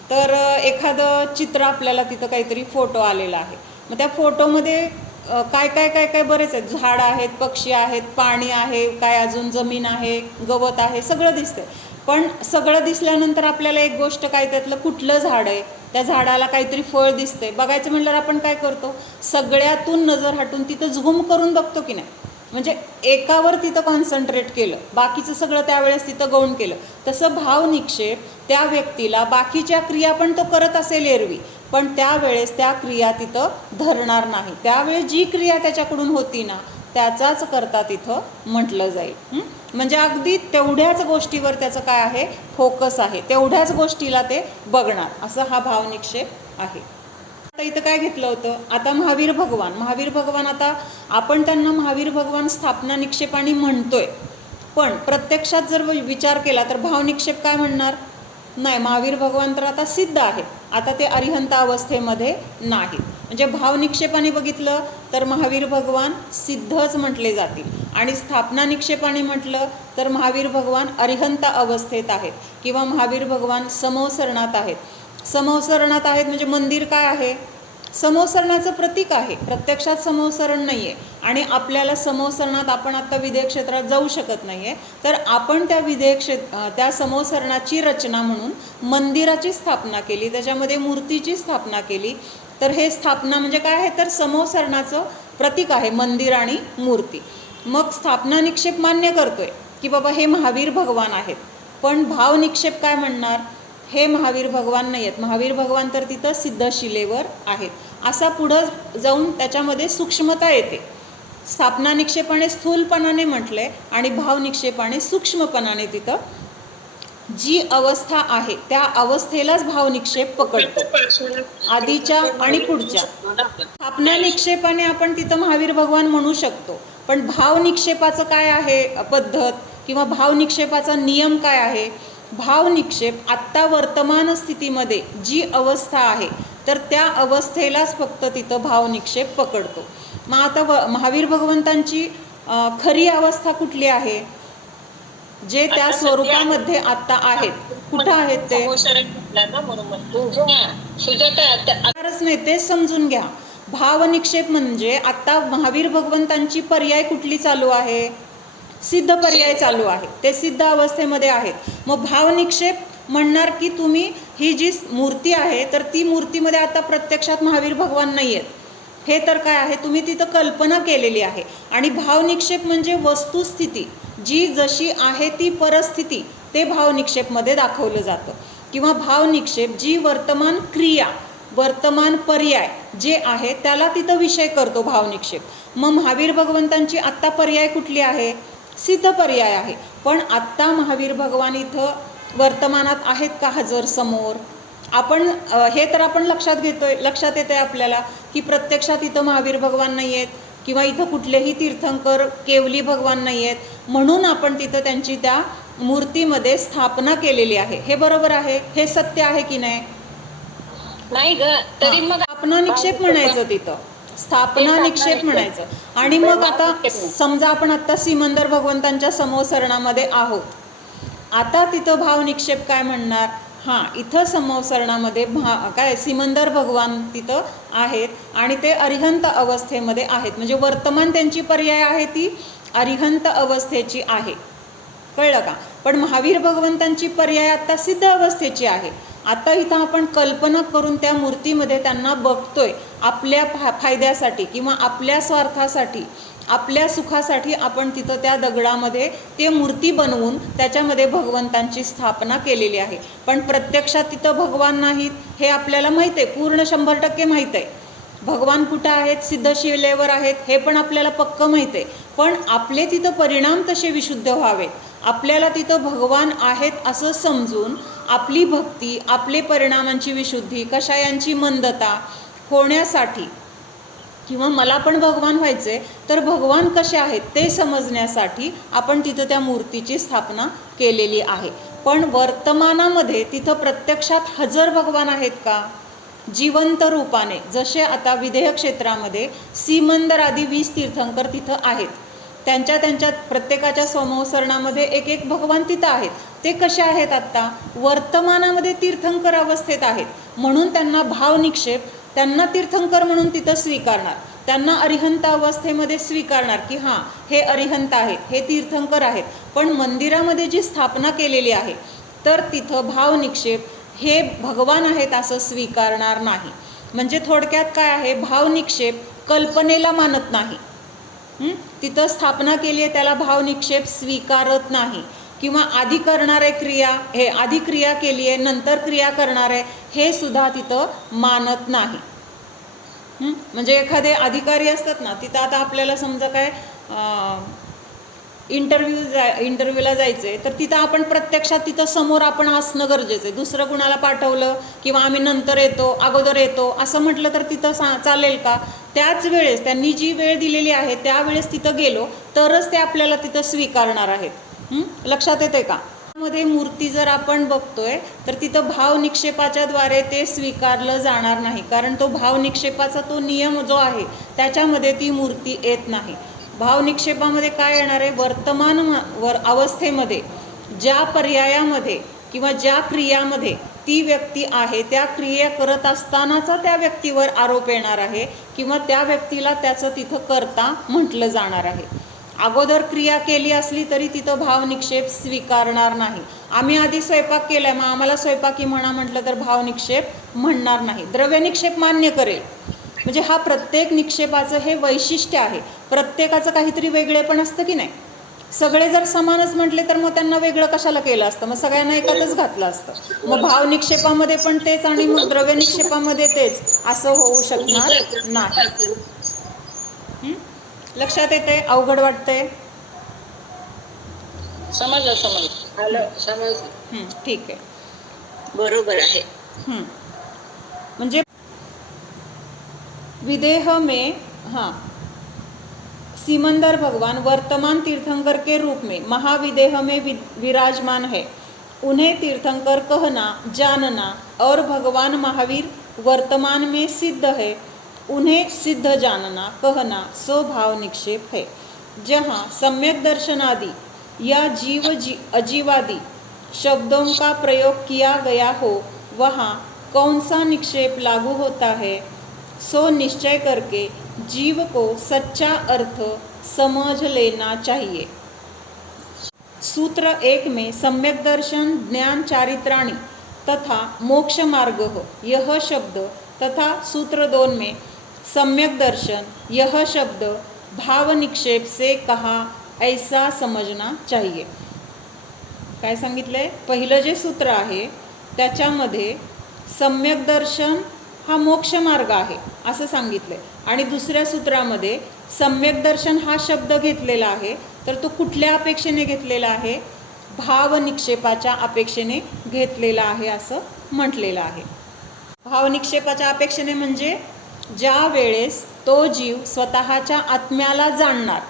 तर एखादं चित्र आपल्याला तिथं काहीतरी फोटो आलेला आहे, मग त्या फोटोमध्ये काय बरेच आहेत, झाड आहेत, पक्षी आहेत, पाणी आहे, काय अजून जमीन आहे, गवत आहे, सगळं दिसतंय. पण सगळं दिसल्यानंतर आपल्याला एक गोष्ट, काय त्यातलं कुठलं झाड आहे, त्या झाडाला काहीतरी फळ दिसतंय, बघायचं म्हटल्यावर आपण काय करतो, सगळ्यातून नजर हटून तिथं झूम करून बघतो की नाही. म्हणजे एकावर तिथं कॉन्सन्ट्रेट केलं, बाकीचं सगळं त्यावेळेस तिथं गौण केलं. तसं भावनिक्षेप त्या व्यक्तीला बाकीच्या क्रिया पण तो करत असेल एरवी, पण त्यावेळेस त्या क्रिया तिथं धरणार नाही. त्यावेळेस जी क्रिया त्याच्याकडून होती ना त्याचाच करता तिथं म्हटलं जाईल. म्हणजे अगदी तेवढ्याच गोष्टीवर त्याचं काय आहे, फोकस आहे, तेवढ्याच गोष्टीला ते बघणार, असं हा भावनिक्षेप आहे. आता इथं काय घेतलं होतं, आता महावीर भगवान आता आपण त्यांना महावीर भगवान स्थापना निक्षेपाने म्हणतोय, पण प्रत्यक्षात जर विचार केला तर भावनिक्षेप काय म्हणणार? नाही, महावीर भगवान तर आता सिद्ध आहेत, आता ते अरिहंत अवस्थेमध्ये नाहीत. म्हणजे भावनिक्षेपाने बघितलं तर महावीर भगवान सिद्धच म्हटले जातील, आणि स्थापना निक्षेपाने म्हटलं तर महावीर भगवान अरिहंत अवस्थेत आहेत किंवा महावीर भगवान समवसरणात आहेत. समवसरणात आहेत म्हणजे मंदिर काय आहे? समवसरणाचं प्रतीक आहे, प्रत्यक्षात समवसरण नाही आहे. आणि आपल्याला समवसरणात आपण आत्ता विधेय क्षेत्रात जाऊ शकत नाही आहे, तर आपण त्या त्या समवसरणाची रचना म्हणून मंदिराची स्थापना केली, त्याच्यामध्ये मूर्तीची स्थापना केली. तर हे स्थापना म्हणजे काय आहे? तर समवसरणाचं प्रतीक आहे मंदिर आणि मूर्ती. मग स्थापना निक्षेप मान्य करतोय की बाबा हे महावीर भगवान आहेत, पण भाव निक्षेप काय म्हणणार? हे महावीर भगवान नाही आहेत, महावीर भगवान तर तिथं सिद्धशिलेवर आहेत. असा पुढं जाऊन त्याच्यामध्ये सूक्ष्मता येते. स्थापना निक्षेपाने स्थूलपणाने म्हटलंय आणि भाव निक्षेपाने सूक्ष्मपणाने तिथं जी अवस्था आहे त्या अवस्थेलाच भाव निक्षेप पकडतो, आधीच्या आणि पुढच्या. स्थापना निक्षेपाने आपण तिथं महावीर भगवान म्हणू शकतो, पण भाव निक्षेपाचं काय आहे पद्धत किंवा भाव निक्षेपाचा नियम काय आहे? भाव निक्षेप आत्ता वर्तमान स्थितीमध्ये जी अवस्था आहे तर त्या अवस्थेलाच फक्त तिथं भाव निक्षेप पकडतो. मग आता महावीर भगवंतांची खरी अवस्था कुठली आहे? जे त्या स्वरूपामध्ये आत्ता आहेत, कुठं आहेत ते? नाही, तेच समजून घ्या. भावनिक्षेप म्हणजे आत्ता महावीर भगवंतांची पर्याय कुठली चालू आहे? सिद्ध पर्याय चालू आहे, ते सिद्ध अवस्थेमध्ये आहेत. मग भावनिक्षेप म्हणणार की तुम्ही ही जी मूर्ती आहे तर ती मूर्तीमध्ये आता प्रत्यक्षात महावीर भगवान नाही आहेत, हे तर काय आहे? तुम्ही तिथं कल्पना केलेली आहे. आणि भावनिक्षेप म्हणजे वस्तुस्थिती, जी जशी आहे ती परिस्थिती, ते भावनिक्षेपमध्ये दाखवलं जातं. किंवा भावनिक्षेप जी वर्तमान क्रिया, वर्तमान पर्याय जे आहे त्याला तिथं विषय करतो भावनिक्षेप. मग महावीर भगवंतांची आत्ता पर्याय कुठली आहे? सिद्ध पर्याय आहे. पण आत्ता महावीर भगवान इथं वर्तमानात आहेत का हजर समोर? आपण हे तर आपण लक्षात घेतोय, लक्षात येते आपल्याला की प्रत्यक्षात इथं महावीर भगवान नाही आहेत किंवा इथं कुठलेही तीर्थंकर केवली भगवान नाही आहेत, म्हणून आपण तिथं त्यांची त्या मूर्तीमध्ये स्थापना केलेली आहे. हे बरोबर आहे, हे सत्य आहे की नाही? नाही ग, तरी मग स्थापना निक्षेप म्हणायचं तिथं, स्थापना निक्षेप म्हणायचं. आणि मग आता समजा आपण आत्ता सिमंदर भगवंतांच्या समवसरणामध्ये आहोत, आता तिथं भाव निक्षेप काय म्हणणार? हां, इथं समवसरणामध्ये काय सिमंदर भगवान तिथं आहेत आणि ते अरिहंत अवस्थेमध्ये आहेत, म्हणजे वर्तमान त्यांची पर्याय आहे ती अरिहंत अवस्थेची आहे. कळलं का? पण महावीर भगवंतांची पर्याय आत्ता सिद्ध अवस्थेची आहे. आता इथं आपण कल्पना करून त्या मूर्तीमध्ये त्यांना बघतोय आपल्या फायद्यासाठी किंवा आपल्या स्वार्थासाठी, आपल्या सुखासाठी आपण तिथं त्या दगडामध्ये ते मूर्ती बनवून त्याच्यामध्ये भगवंतांची स्थापना केलेली आहे. पण प्रत्यक्षात तिथं भगवान नाहीत हे आपल्याला माहीत आहे, पूर्ण 100% माहीत आहे. भगवान कुठं आहेत? सिद्धशिलेवर आहेत, हे पण आपल्याला पक्कं माहीत आहे. पण आपले तिथं परिणाम तसे विशुद्ध व्हावेत, आपल्याला तिथं भगवान आहेत असं समजून आपली भक्ती, आपले परिणामांची विशुद्धी, कषायांची मंदता होण्यासाठी किंवा मला पण भगवान व्हायचे तर भगवान कसे आहेत ते समजण्यासाठी आपण तिथं त्या मूर्तीची स्थापना केलेली आहे. पण वर्तमानामध्ये तिथं प्रत्यक्षात हजर भगवान आहेत का? जिवंत रूपाने, जसे आता विधेय क्षेत्रामध्ये सिमंदर आदी 20 तीर्थंकर तिथं आहेत, त्यांच्या प्रत्येकाच्या समवसरणामध्ये एक एक भगवान तिथं आहेत. ते कसे आहेत? आत्ता वर्तमानामध्ये तीर्थंकर अवस्थेत आहेत, म्हणून त्यांना भाव निक्षेप, त्यांना तीर्थंकर म्हणून तिथं स्वीकारणार, त्यांना अरिहंत अवस्थेमध्ये स्वीकारणार की हां हे अरिहंत आहेत, हे तीर्थंकर आहेत. पण मंदिरामध्ये जी स्थापना केलेली आहे तर तिथं भाव निक्षेप हे भगवान आहेत असं स्वीकारणार नाही. म्हणजे थोडक्यात काय आहे? भाव निक्षेप कल्पनेला मानत नाही. तिथं स्थापना केली आहे त्याला भाव निक्षेप स्वीकारत नाही. किंवा आधी करणारे क्रिया, हे आधी क्रिया केली आहे नंतर क्रिया करणार आहे, हे सुद्धा तिथं मानत नाही. म्हणजे एखादे अधिकारी असतात ना, तिथं आता आपल्याला समजा काय इंटरव्ह्यूला जायचं आहे तर तिथं आपण प्रत्यक्षात तिथं समोर आपण असणं गरजेचं आहे. दुसरं कुणाला पाठवलं किंवा आम्ही नंतर येतो, अगोदर येतो असं म्हटलं तर तिथं चालेल का? त्याच वेळेस त्यांनी जी वेळ दिलेली आहे त्यावेळेस तिथं गेलो तरच ते आपल्याला तिथं स्वीकारणार आहेत. लक्षात येते का? मध्ये मूर्ती जर आपण बघतोय तर तिथं भाव निक्षेपाच्या द्वारे ते स्वीकारलं जाणार नाही, कारण तो भाव निक्षेपाचा तो नियम जो आहे त्याच्यामध्ये ती मूर्ती येत नाही. भाव निक्षेपामध्ये काय येणार आहे? वर्तमान अवस्थेमध्ये ज्या पर्यायामध्ये किंवा ज्या क्रियामध्ये ती व्यक्ती आहे त्या क्रिया करत असतानाचा त्या व्यक्तीवर आरोप येणार आहे किंवा त्या व्यक्तीला त्याचं तिथं कर्ता म्हटलं जाणार आहे. अगोदर क्रिया केली असली तरी तिथं भाव निक्षेप स्वीकारणार नाही. आम्ही आधी स्वयंपाक केलाय, मग आम्हाला स्वयंपाकी म्हणा म्हटलं तर भाव निक्षेप म्हणणार नाही. द्रव्य निक्षेप मान्य करेल. म्हणजे हा प्रत्येक निक्षेपाचं हे वैशिष्ट्य आहे. प्रत्येकाचं काहीतरी वेगळेपण असतं की नाही. सगळे जर समानच म्हटले तर मग त्यांना वेगळं कशाला केलं असतं, मग सगळ्यांना एकातच घातलं असतं. मग भाव निक्षेपामध्ये पण तेच आणि मग द्रव्य निक्षेपामध्ये तेच, असं होऊ शकणार नाही. लक्षात येते? अवघड वाटतंय? समज. ठीक आहे, बरोबर आहे. म्हणजे विदेह में, हाँ, सिमंदर भगवान वर्तमान तीर्थंकर के रूप में महाविदेह में विराजमान है. उन्हें तीर्थंकर कहना, जानना और भगवान महावीर वर्तमान में सिद्ध है, उन्हें सिद्ध जानना कहना सो भाव निक्षेप है. जहाँ सम्यक दर्शनादि या अजीवादि शब्दों का प्रयोग किया गया हो वहाँ कौन सा निक्षेप लागू होता है, सो निश्चय करके जीव को सच्चा अर्थ समझ लेना चाहिए. सूत्र 1 में सम्यक दर्शन ज्ञान चारित्राणि तथा मोक्ष मार्ग यह शब्द तथा सूत्र 2 में सम्यक दर्शन यह शब्द भाव निक्षेप से कहा ऐसा समजना चाहिए. काय सांगितलंय? पहिलं जे सूत्र आहे त्याच्यामध्ये सम्यक दर्शन हा मोक्ष मार्ग आहे असं सांगितलंय आणि दुसऱ्या सूत्रामध्ये सम्यक दर्शन हा शब्द घेतलेला आहे, तर तो कुठल्या अपेक्षेने घेतलेला आहे? भाव निक्षेपाच्या अपेक्षेने घेतलेला आहे असं म्हटलेलं आहे. भाव निक्षेपाच्या अपेक्षेने म्हणजे ज्या वेळेस तो जीव स्वतःच्या आत्म्याला जाणणार.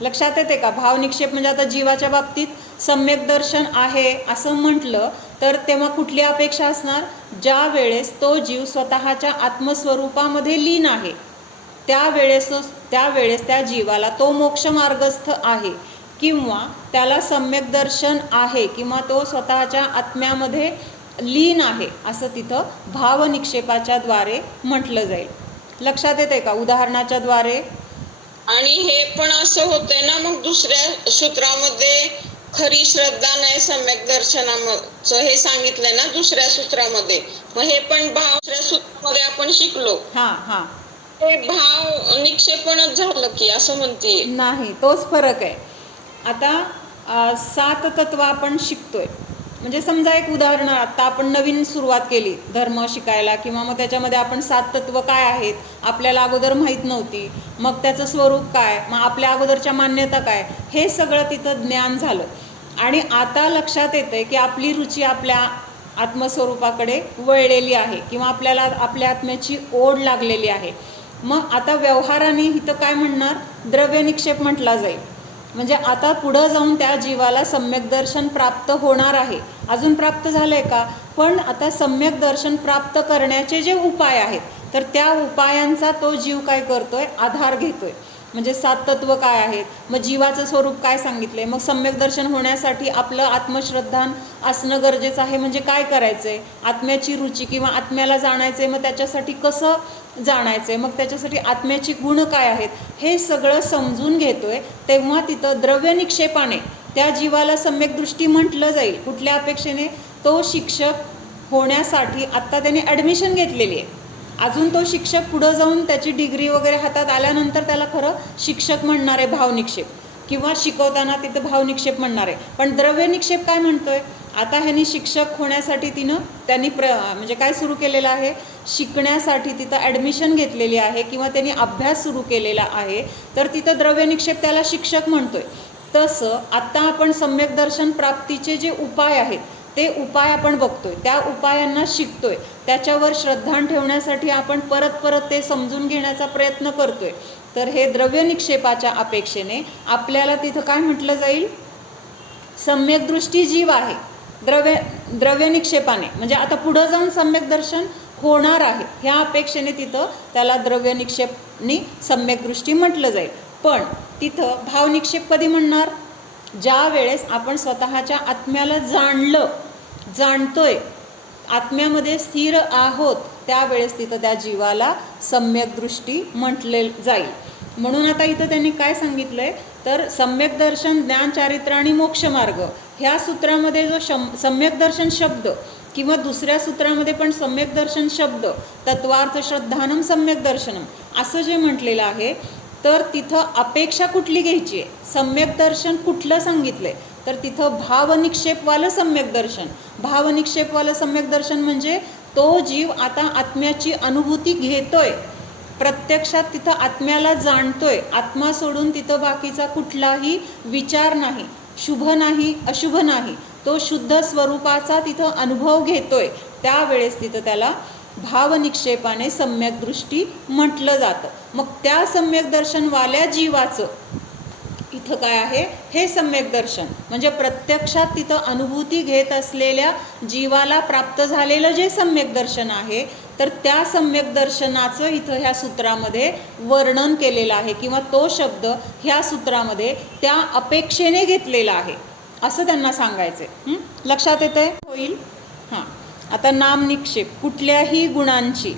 लक्षात येते का? भाव निक्षेप म्हणजे आता जीवाच्या बाबतीत सम्यक दर्शन आहे असं म्हटलं तर तेव्हा कुठली अपेक्षा असणार? ज्या वेळेस तो जीव स्वतःच्या आत्मस्वरूपामध्ये लीन आहे त्यावेळेस त्या जीवाला तो मोक्ष मार्गस्थ आहे किंवा त्याला सम्यक दर्शन आहे किंवा तो स्वतःच्या आत्म्यामध्ये लीन आहे असं तिथं भाव निक्षेपाच्या द्वारे म्हटलं जाईल. लक्षात येते का? उदाहरणाच्या द्वारे. आणि हे पण असं होतंय ना, मग दुसऱ्या सूत्रामध्ये खरी श्रद्धा नाही सम्यक दर्शनाचं हे सांगितलंय ना दुसऱ्या सूत्रामध्ये. मग हे पण भाव दुसऱ्या सूत्रामध्ये आपण शिकलो. ते भाव निक्षेपणच झालं की असं म्हणते? नाही, तोच फरक आहे. आता 7 तत्व आपण शिकतोय. म्हणजे समजा एक उदाहरण, आता आपण नवीन सुरुवात केली धर्म शिकायला किंवा मग त्याच्यामध्ये आपण 7 तत्व काय आहेत आपल्याला अगोदर माहीत नव्हती, मग त्याचं स्वरूप काय, मग आपल्या अगोदरच्या मान्यता काय, हे सगळं तिथं ज्ञान झालं. आणि आता लक्षात येतंय की आपली रुची आपल्या आत्मस्वरूपाकडे वळलेली आहे किंवा आपल्याला आपल्या आत्म्याची ओढ लागलेली आहे. मग आता व्यवहाराने इथं काय म्हणणार? द्रव्य निक्षेप म्हटला जाईल. म्हणजे आता पुढं जाऊन त्या जीवाला सम्यक दर्शन प्राप्त होणार आहे. अजून प्राप्त झालंय का? पण आता सम्यक दर्शन प्राप्त करण्याचे जे उपाय आहेत तर त्या उपायांचा तो जीव काय करतोय? आधार घेतोय. म्हणजे 7 तत्व काय आहेत, मग जीवाचं स्वरूप काय सांगितलंय, मग सम्यक दर्शन होण्यासाठी आपलं आत्मश्रद्धान असणं गरजेचं आहे. म्हणजे काय करायचंय? आत्म्याची रुची किंवा आत्म्याला जाणायचंय, मग त्याच्यासाठी कसं जाणायचंय, मग त्याच्यासाठी आत्म्याची गुण काय आहेत, हे सगळं समजून घेतोय. तेव्हा तिथं द्रव्य निक्षेपाने त्या जीवाला सम्यक दृष्टी म्हटलं जाईल. कुठल्या अपेक्षेने? तो शिक्षक होण्यासाठी आत्ता त्याने ॲडमिशन घेतलेली आहे. अजून तो शिक्षक पुढं जाऊन त्याची डिग्री वगैरे हातात आल्यानंतर त्याला खरं शिक्षक म्हणणार आहे भाव निक्षेप, किंवा शिकवताना तिथं भाव निक्षेप म्हणणार आहे. पण द्रव्य निक्षेप काय म्हणतोय? आता ह्यांनी शिक्षक होण्यासाठी त्यांनी म्हणजे काय सुरू केलेलं आहे? शिकण्यासाठी तिथं ॲडमिशन घेतलेली आहे किंवा त्यांनी अभ्यास सुरू केलेला आहे, तर तिथं द्रव्य निक्षेप त्याला शिक्षक म्हणतोय. तसं आत्ता आपण सम्यक दर्शन प्राप्तीचे जे उपाय आहेत ते उपाय आपण बघतोय, त्या उपायांना शिकतोय, त्याच्यावर श्रद्धा ठेवण्यासाठी आपण परत परत ते समजून घेण्याचा प्रयत्न करतोय. तर हे द्रव्य निक्षेपाच्या अपेक्षेने आपल्याला तिथं काय म्हटलं जाईल? सम्यक दृष्टी जीव आहे द्रव्य निक्षेपाने, म्हणजे आता पुढं जाऊन सम्यक दर्शन होणार आहे ह्या अपेक्षेने तिथं त्याला द्रव्य निक्षेपनी सम्यक दृष्टी म्हटलं जाईल. पण तिथं भाव निक्षेप कधी म्हणणार? ज्या वेळेस आपण स्वतःच्या आत्म्याला जाणतोय, आत्म्यामध्ये स्थिर आहोत, त्यावेळेस तिथं त्या जीवाला सम्यक दृष्टी म्हटले जाईल. म्हणून आता इथं त्यांनी काय सांगितलंय तर सम्यक दर्शन, ज्ञान, चारित्र्य आणि मोक्षमार्ग ह्या सूत्रामध्ये जो सम्यक दर्शन शब्द किंवा दुसऱ्या सूत्रामध्ये पण सम्यक दर्शन शब्द तत्वार्थ श्रद्धानम सम्यक दर्शनम असं जे म्हटलेलं आहे, तर तिथं अपेक्षा कुठली घ्यायची आहे? सम्यक दर्शन कुठलं सांगितलंय तर तिथं भावनिक्षेपवालं सम्यक दर्शन. भावनिक्षेपवालं सम्यक दर्शन म्हणजे तो जीव आता आत्म्याची अनुभूती घेतोय, प्रत्यक्षात तिथं आत्म्याला जाणतोय, आत्मा सोडून तिथं बाकीचा कुठलाही विचार नाही, शुभ नाही अशुभ नाही, तो शुद्ध स्वरूपाचा तिथं अनुभव घेतोय, त्यावेळेस तिथं त्याला भावनिक्षेपाने सम्यक दृष्टी म्हटलं जातं. मग त्या सम्यक दर्शनवाल्या जीवाचं इथं काय आहे? हे सम्यक दर्शन म्हणजे प्रत्यक्षात तिथं अनुभूती घेत असलेल्या जीवाला प्राप्त झालेलं जे सम्यक दर्शन आहे, तर त्या सम्यक दर्शनाचं इथं ह्या सूत्रामध्ये वर्णन केलेलं आहे किंवा तो शब्द ह्या सूत्रामध्ये त्या अपेक्षेने घेतलेला आहे असं त्यांना सांगायचं आहे. लक्षात येतंय? होईल. हां, आता नाम निक्षेप, कुठल्याही गुणांची,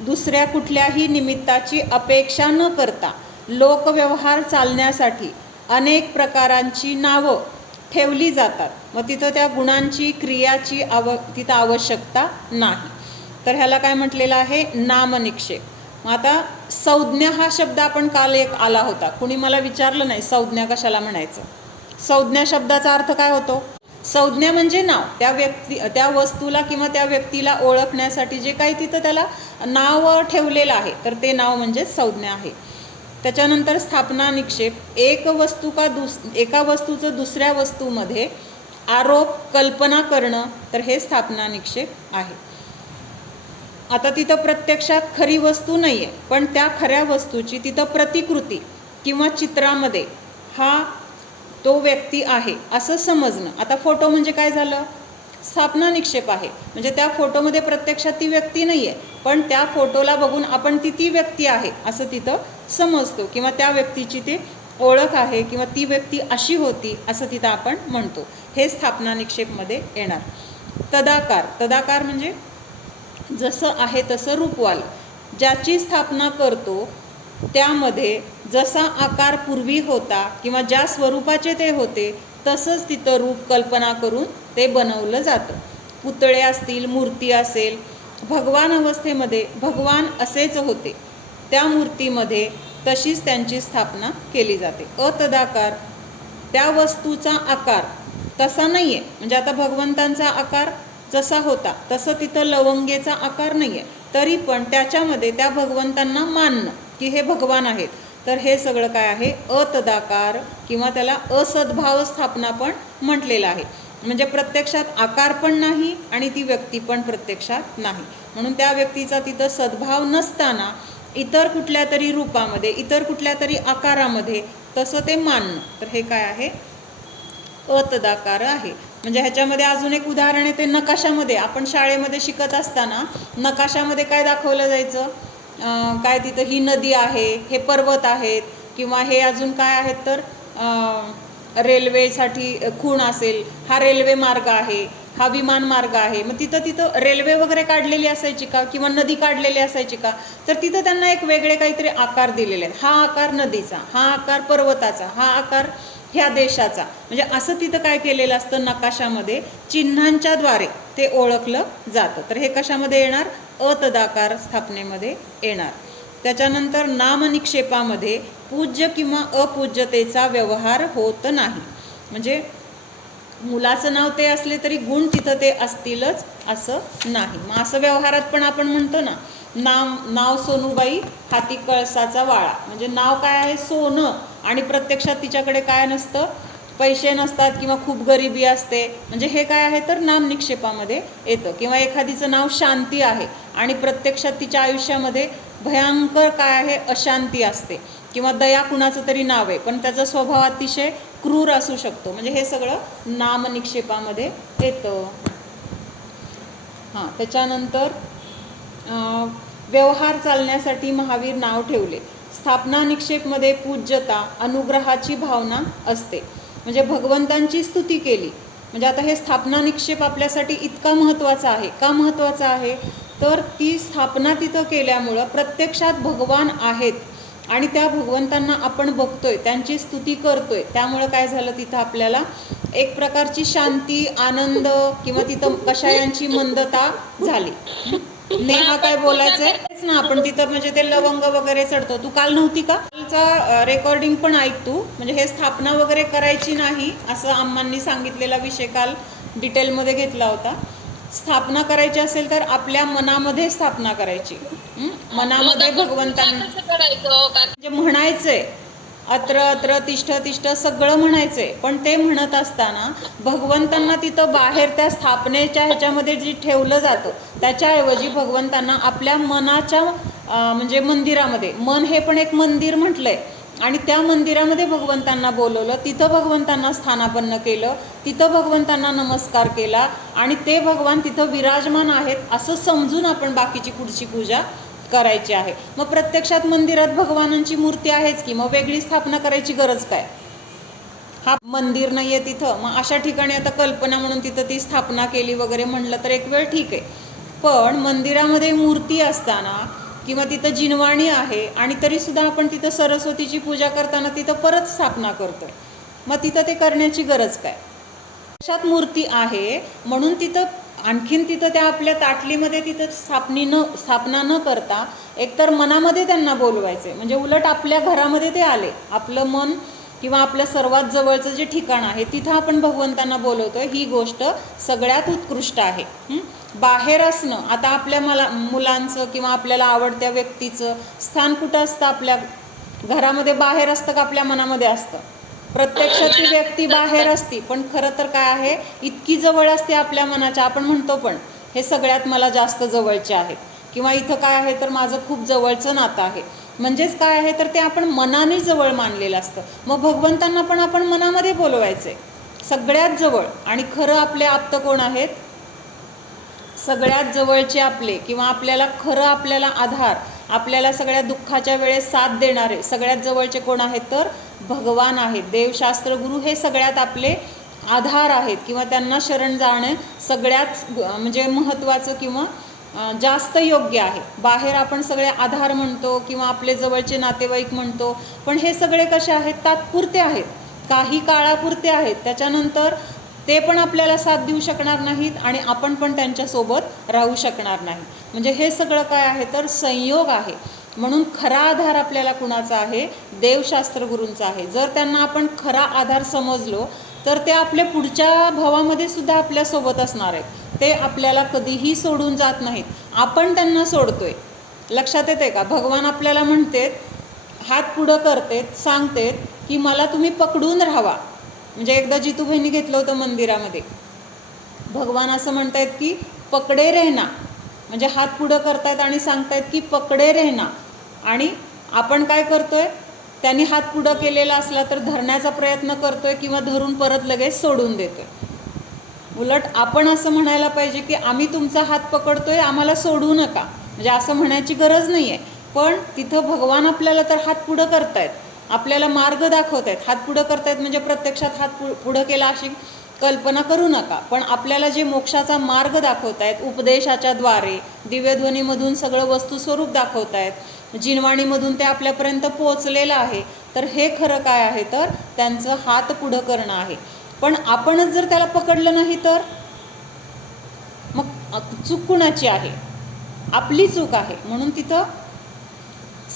दुसऱ्या कुठल्याही निमित्ताची अपेक्षा न करता लोकव्यवहार चालण्यासाठी अनेक प्रकारांची नावं ठेवली जातात. मग तिथं त्या गुणांची, क्रियाची तिथं आवश्यकता नाही. तर ह्याला काय म्हटलेलं आहे? नामनिक्षेप. मग आता संज्ञा हा शब्द आपण काल एक आला होता, कुणी मला विचारलं नाही संज्ञा कशाला म्हणायचं. संज्ञा शब्दाचा अर्थ काय होतो? संज्ञा म्हणजे नाव, त्या वस्तूला किंवा त्या व्यक्तीला ओळखण्यासाठी जे काही तिथं त्याला नाव ठेवलेलं आहे, तर ते नाव म्हणजे संज्ञा आहे. त्याच्यानंतर स्थापना निक्षेप, एका वस्तूचं दुसऱ्या वस्तूमध्ये आरोप कल्पना करणं, तर हे स्थापना निक्षेप आहे. आता तिथं प्रत्यक्षात खरी वस्तू नाही आहे, पण त्या खऱ्या वस्तूची तिथं प्रतिकृती किंवा चित्रामध्ये हा तो व्यक्ती आहे असं समजणं. आता फोटो म्हणजे काय झालं? स्थापना निक्षेप आहे. म्हणजे त्या फोटोमध्ये प्रत्यक्षात ती व्यक्ती नाही आहे, पण त्या फोटोला बघून आपण ती व्यक्ती आहे असं तिथं समजतो किंवा त्या व्यक्तीची ती ओळख आहे किंवा ती व्यक्ती अशी होती असं तिथं आपण म्हणतो. हे स्थापना निक्षेपमध्ये येणार. तदाकार म्हणजे जसं आहे तसं रूपवाल, ज्याची स्थापना करतो त्यामध्ये जसा आकार पूर्वी होता किंवा ज्या स्वरूपाचे ते होते तसंच तिथं रूप कल्पना करून ते बनवलं जातं. पुतळे असतील, मूर्ती असेल, भगवान अवस्थेमध्ये भगवान असेच होते, त्या मूर्तीमध्ये तशीच त्यांची स्थापना केली जाते. अतदाकार, त्या वस्तूचा आकार तसा नाही आहे, म्हणजे आता भगवंतांचा आकार जसा होता तसं तिथं लवंगेचा आकार नाही आहे, तरी पण त्याच्यामध्ये त्या भगवंतांना मानणं की हे भगवान आहेत, तर हे सगळं काय आहे? अतदाकार किंवा त्याला असद्भाव स्थापना पण म्हटलेलं आहे. म्हणजे प्रत्यक्षात आकार पण नाही आणि ती व्यक्ती पण प्रत्यक्षात नाही, म्हणून त्या व्यक्तीचा तिथं सद्भाव नसताना इतर कुठल्या तरी रूपामध्ये, इतर कुठल्या तरी आकारामध्ये तसं ते मानणं, तर हे काय आहे? अतदाकार आहे. म्हणजे ह्याच्यामध्ये अजून एक उदाहरण आहे ते नकाशामध्ये. आपण शाळेमध्ये शिकत असताना नकाशामध्ये काय दाखवलं जायचं? काय तिथं ही नदी आहे, हे पर्वत आहेत किंवा हे अजून काय आहेत तर रेल्वेसाठी खूण असेल, हा रेल्वे मार्ग आहे, हा विमान मार्ग आहे. मग तिथं रेल्वे वगैरे काढलेली असायची का किंवा नदी काढलेली असायची का? तर तिथं त्यांना एक वेगळे काहीतरी आकार दिलेले आहेत. हा आकार नदीचा, हा आकार पर्वताचा, हा आकार ह्या देशाचा. म्हणजे असं तिथं काय केलेलं असतं? नकाशामध्ये चिन्हांच्या द्वारे ते ओळखलं जातं. तर हे कशामध्ये येणार? अतदाकार स्थापनेमध्ये येणार. त्याच्यानंतर नामनिक्षेपामध्ये पूज्य किंवा अपूज्यतेचा व्यवहार होत नाही. म्हणजे मुलाचं नाव ते असले तरी गुण तिथं ते असतीलच असं नाही. मग असं व्यवहारात पण आपण म्हणतो ना, नाव सोनूबाई हाती कळसाचा वाळा, म्हणजे नाव काय आहे? सोनं, आणि प्रत्यक्षात तिच्याकडे काय नसतं? पैसे नसतात किंवा खूप गरिबी असते. म्हणजे हे काय आहे तर नामनिक्षेपामध्ये येतं. किंवा एखादीचं नाव शांती आहे आणि प्रत्यक्षात तिच्या आयुष्यामध्ये भयंकर काय आहे? अशांती असते. किंवा दया कुणाचं तरी नाव आहे पण त्याचा स्वभाव अतिशय क्रूर असू शकतो, म्हणजे हे सगळं नामनिक्षेपामध्ये येतं. हां, त्याच्यानंतर व्यवहार चालण्यासाठी महावीर नाव ठेवले. स्थापना निक्षेपमध्ये पूज्यता, अनुग्रहाची भावना असते, म्हणजे भगवंतांची स्तुती केली. म्हणजे आता हे स्थापना निक्षेप आपल्यासाठी इतका महत्त्वाचा आहे. का महत्त्वाचा आहे तर ती स्थापना तिथं केल्यामुळं प्रत्यक्षात भगवान आहेत आणि त्या भगवंतांना आपण बघतोय, त्यांची स्तुती करतोय. त्यामुळं काय झालं, तिथं आपल्याला एक प्रकारची शांती, आनंद किंवा तिथं कषायांची मंदता झाली. नेहा काय बोलायचंय तेच ना, आपण तिथं म्हणजे ते लवंग वगैरे चढतो. तू काल नव्हती का? कालचा रेकॉर्डिंग पण ऐक तू. म्हणजे हे स्थापना वगैरे करायची नाही असं अम्मांनी सांगितलेला विषय काल डिटेलमध्ये घेतला होता. स्थापना करायची असेल तर आपल्या मनामध्ये स्थापना करायची. मनामध्ये भगवंतांना म्हणजे म्हणायचंय, अत्र अत्र तिष्ठ तिष्ठ सगळं म्हणायचंय, पण ते म्हणत असताना भगवंतांना तिथं बाहेर त्या स्थापनेच्या ह्याच्यामध्ये जे ठेवलं जातं त्याच्याऐवजी भगवंतांना आपल्या मनाच्या म्हणजे मंदिरामध्ये, मन हे पण एक मंदिर म्हटलंय, आणि त्या मंदिरामध्ये भगवंतांना बोलवलं, तिथं भगवंतांना स्थानापन्न केलं, तिथं भगवंतांना नमस्कार केला आणि ते भगवान तिथं विराजमान आहेत असं समजून आपण बाकीची पुढची पूजा करायची आहे. मग प्रत्यक्षात मंदिरात भगवानांची मूर्ती आहेच की, मग वेगळी स्थापना करायची गरज काय? हा मंदिर नाही आहे तिथं, मग अशा ठिकाणी आता कल्पना म्हणून तिथं ती स्थापना केली वगैरे म्हणलं तर एक वेळ ठीक आहे. पण मंदिरामध्ये मूर्ती असताना किंवा तिथं जिनवाणी आहे आणि तरीसुद्धा आपण तिथं सरस्वतीची पूजा करताना तिथं परत स्थापना करतोय, मग तिथं ते करण्याची गरज काय? साक्षात मूर्ती आहे म्हणून तिथं आणखीन तिथं त्या आपल्या ताटलीमध्ये तिथं स्थापना न करता एकतर मनामध्ये त्यांना बोलवायचे, म्हणजे उलट आपल्या घरामध्ये ते आले, आपलं मन किंवा आपलं सर्वात जवळचं जे ठिकाण आहे तिथं आपण भगवंतांना बोलवतोय, ही गोष्ट सगळ्यात उत्कृष्ट आहे. बाहेर असणं, आता आपल्या मुलांचं किंवा आपल्याला आवडत्या व्यक्तीचं स्थान कुठं असतं? आपल्या घरामध्ये बाहेर असतं का आपल्या मनामध्ये असतं? प्रत्यक्षात ती व्यक्ती बाहेर असती, पण खरं तर काय आहे, इतकी जवळ असते आपल्या मनाच्या, आपण म्हणतो पण हे सगळ्यात मला जास्त जवळचे आहेत, किंवा इथं काय आहे तर माझं खूप जवळचं नातं आहे. म्हणजेच काय आहे तर ते आपण मनाने जवळ मानलेलं असतं. मग भगवंतांना पण आपण मनामध्ये बोलवायचंय सगळ्यात जवळ. आणि खरं आपले आप्त कोण आहेत? सगळ्यात जवळचे आपले, किंवा आपल्याला खरं आपल्याला आधार, आपल्याला सगळ्या दुःखाच्या वेळेस साथ देणारे सगळ्यात जवळचे कोण आहेत तर भगवान आहेत. देवशास्त्र गुरु हे सगळ्यात आपले आधार आहेत, किंवा त्यांना शरण जाणं सगळ्यात म्हणजे महत्त्वाचं किंवा जास्त योग्य आहे. बाहेर आपण सगळे आधार म्हणतो किंवा आपले जवळचे नातेवाईक म्हणतो, पण हे सगळे कसे आहेत? तात्पुरते आहेत, काही काळापुरते आहेत. त्याच्यानंतर ते पण आपल्याला साथ देऊ शकणार नाहीत आणि आपण पण त्यांच्यासोबत राहू शकणार नाही. म्हणजे हे सगळं काय आहे तर संयोग आहे. म्हणून खरा आधार आपल्याला कुणाचा आहे? देवशास्त्र गुरूंचा आहे. जर त्यांना आपण खरा आधार समजलो तर ते आपल्या पुढच्या भावामध्ये सुद्धा आपल्यासोबत असणार आहेत. ते आपल्याला कधीही सोडून जात नाहीत, आपण त्यांना सोडतोय. लक्षात येते का? भगवान आपल्याला म्हणतेत, हात पुढं करतेत, सांगतेत की मला तुम्ही पकडून राहावा. म्हणजे एकदा जितू बहिणी घेतलं होतं मंदिरामध्ये, भगवान असं म्हणतायत की पकडे रहना, म्हणजे हात पुढं करतायत आणि सांगतायत की पकडे रहना. आणि आपण काय करतोय? त्यांनी हात पुढं केलेला असला तर धरण्याचा प्रयत्न करतोय किंवा धरून परत लगेच सोडून देतोय. उलट आपण असं म्हणायला पाहिजे की आम्ही तुमचा हात पकडतोय, आम्हाला सोडू नका. म्हणजे असं म्हणायची गरज नाही आहे, पण तिथं भगवान आपल्याला तर हात पुढं करतायत, आपल्याला मार्ग दाखवत आहेत. हात पुढं करतायत म्हणजे प्रत्यक्षात हात पुढं केला अशी कल्पना करू नका, पण आपल्याला जे मोक्षाचा मार्ग दाखवत आहेत उपदेशाच्या द्वारे, दिव्यध्वनीमधून सगळं वस्तुस्वरूप दाखवत आहेत, जिनवाणीमधून ते आपल्यापर्यंत पोचलेलं आहे. तर हे खरं काय आहे तर त्यांचं हात पुढं करणं आहे. पण आपणच जर त्याला पकडलं नाही तर मग चूक कुणाची आहे? आपली चूक आहे. म्हणून तिथं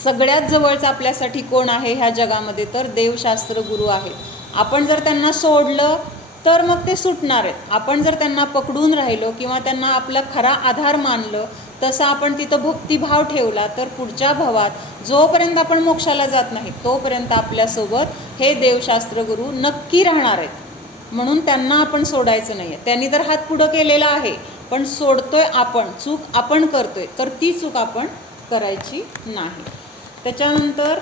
सगळ्यात जवळचं आपल्यासाठी कोण आहे ह्या जगामध्ये तर देवशास्त्र गुरु आहेत. आपण जर त्यांना सोडलं तर मग ते सुटणार आहेत. आपण जर त्यांना पकडून राहिलो किंवा त्यांना आपला खरा आधार मानलं, तसा आपण तिथं भक्तिभाव ठेवला तर पुढच्या भावात जोपर्यंत आपण मोक्षाला जात नाही तोपर्यंत आपल्यासोबत हे देवशास्त्र गुरु नक्की राहणार आहेत. म्हणून त्यांना आपण सोडायचं नाही आहे. त्यांनी तर हात पुढं केलेला आहे, पण सोडतोय आपण, चूक आपण करतोय, तर ती चूक आपण करायची नाही. त्याच्यानंतर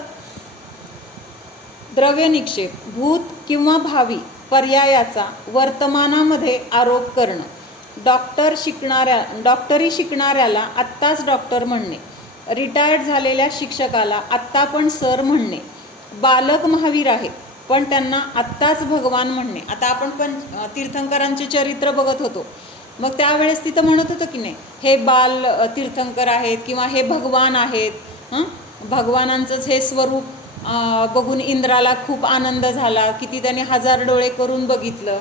द्रव्य निक्षेप भूत किंवा भावी पर्यायाचा वर्तमानामध्ये आरोप करणं. डॉक्टरी शिकणाऱ्याला आत्ताच डॉक्टर म्हणणे, रिटायर्ड झालेल्या शिक्षकाला आत्ता पण सर म्हणणे, बालक महावीर आहे पण त्यांना आत्ताच भगवान म्हणणे. आता आपण पण तीर्थंकरांचे चरित्र बघत होतो, मग त्यावेळेस तिथं म्हणत होतं की नाही, हे बाल तीर्थंकर आहेत किंवा हे भगवान आहेत. भगवानांचंच हे स्वरूप बघून इंद्राला खूप आनंद झाला, किती त्याने 1000 डोळे करून बघितलं.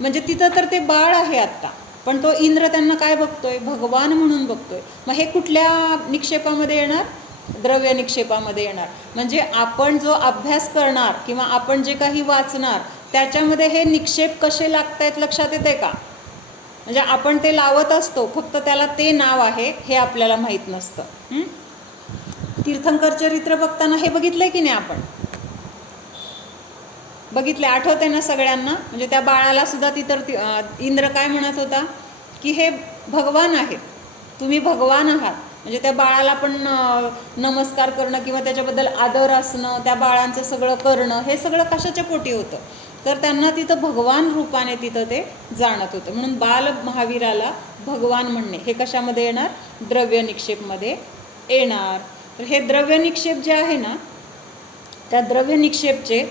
म्हणजे तिथं तर ते बाळ आहे आत्ता, पण तो इंद्र त्यांना काय बघतोय, भगवान म्हणून बघतोय. मग हे कुठल्या निक्षेपामध्ये येणार, द्रव्य निक्षेपामध्ये येणार. म्हणजे आपण जो अभ्यास करणार किंवा आपण जे काही वाचणार त्याच्यामध्ये हे निक्षेप कसे लागतायत लक्षात येते का. म्हणजे आपण ते लावत असतो, फक्त त्याला ते नाव आहे हे आपल्याला माहीत नसतं. तीर्थंकर चरित्र बघताना हे बघितलंय की नाही, आपण बघितले, आठवते ना सगळ्यांना. म्हणजे त्या बाळाला सुद्धा तिथं इंद्र काय म्हणत होता की हे भगवान आहेत, तुम्ही भगवान आहात. म्हणजे त्या बाळाला पण नमस्कार करणं किंवा त्याच्याबद्दल आदर असणं, त्या बाळांचं सगळं करणं, हे सगळं कशाच्या पोटी होतं, तर त्यांना तिथं भगवान रूपाने तिथं ते जाणत होतं. म्हणून बाल महावीराला भगवान म्हणणे हे कशामध्ये येणार, द्रव्य निक्षेपमध्ये येणार. तर हे द्रव्य निक्षेप जे आहे ना, त्या द्रव्य निक्षेपचे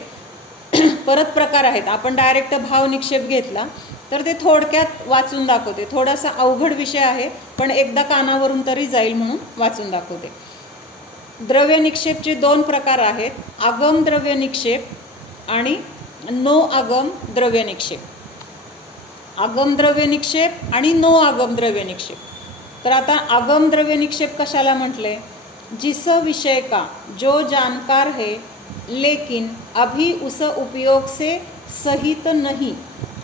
परत प्रकार आहेत. आपण डायरेक्ट भाव निक्षेप घेतला तर ते थोडक्यात वाचून दाखवते. थोडासा अवघड विषय आहे, पण एकदा कानावरून तरी जाईल म्हणून वाचून दाखवते. द्रव्य निक्षेपचे 2 प्रकार आहेत, आगम द्रव्य निक्षेप आणि नो आगम द्रव्य निक्षेप. आगम द्रव्य निक्षेप आणि नो आगम द्रव्य निक्षेप. तर आता आगम द्रव्य निक्षेप कशाला म्हटले, जिस विषय का जो जानकार है लेकिन अभी उस उपयोग से सहित नहीं,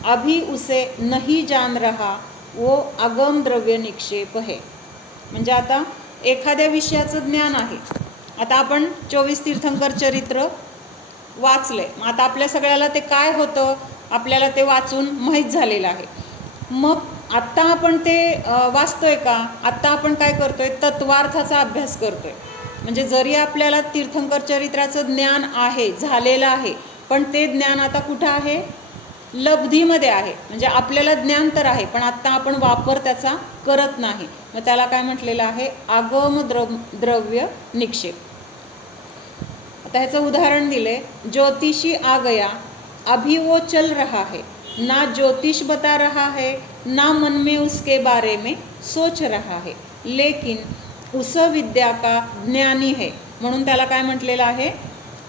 अभी उसे नहीं जान रहा, वो आगम द्रव्य निक्षेप है. म्हणजे आता एखाद्या विषयाचं ज्ञान आहे. आता आपण 24 तीर्थंकर चरित्र वाचले, आता आपल्या सगळ्याला ते काय होतं आपल्याला ते वाचून माहीत झालेलं आहे. मग आत्ता आपण ते वाचतोय का, आत्ता आपण काय करतोय, तत्वार्थाचा अभ्यास करतोय. म्हणजे जरी आपल्याला तीर्थंकर चरित्राचं ज्ञान आहे, झालेलं आहे, पण ते ज्ञान आता कुठं आहे, लब्धीमध्ये आहे. म्हणजे आपल्याला ज्ञान तर आहे, पण आत्ता आपण वापर त्याचा करत नाही. मग त्याला काय म्हटलेलं आहे, आगम द्रव्य निक्षेप. आता ह्याचं उदाहरण दिले, ज्योतिषी आ गया, अभी वो चल रहा है, ना ज्योतिष बता रहा है, ना मन में उसके बारे में सोच रहा है, लेकिन उस विद्या का ज्ञानी है. म्हणून त्याला काय म्हटलेलं आहे,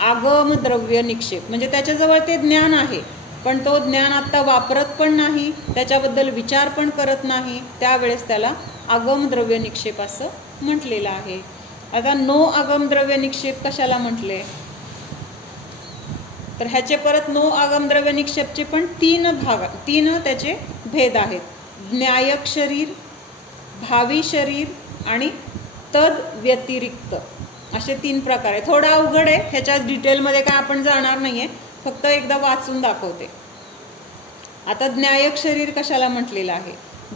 आगम द्रव्य निक्षेप. म्हणजे त्याच्याजवळ ते ज्ञान आहे, पण तो ज्ञान आत्ता वापरत पण नाही, त्याच्याबद्दल विचार पण करत नाही, त्यावेळेस त्याला आगम द्रव्य निक्षेप असं म्हटलेलं आहे. आता नो आगम द्रव्य निक्षेप कशाला म्हटले, तर ह्याचे परत नो आगम द्रव्य निक्षेपचे पण 3 त्याचे भेद आहेत. ज्ञायक शरीर, भावी शरीर आणि तद व्यतिरिक्त असे 3 प्रकार आहे. थोडा अवघड आहे, ह्याच्या डिटेलमध्ये काय आपण जाणार नाही आहे, फक्त एकदा वाचून दाखवते. आता ज्ञायक शरीर कशाला म्हटलेलं आहे,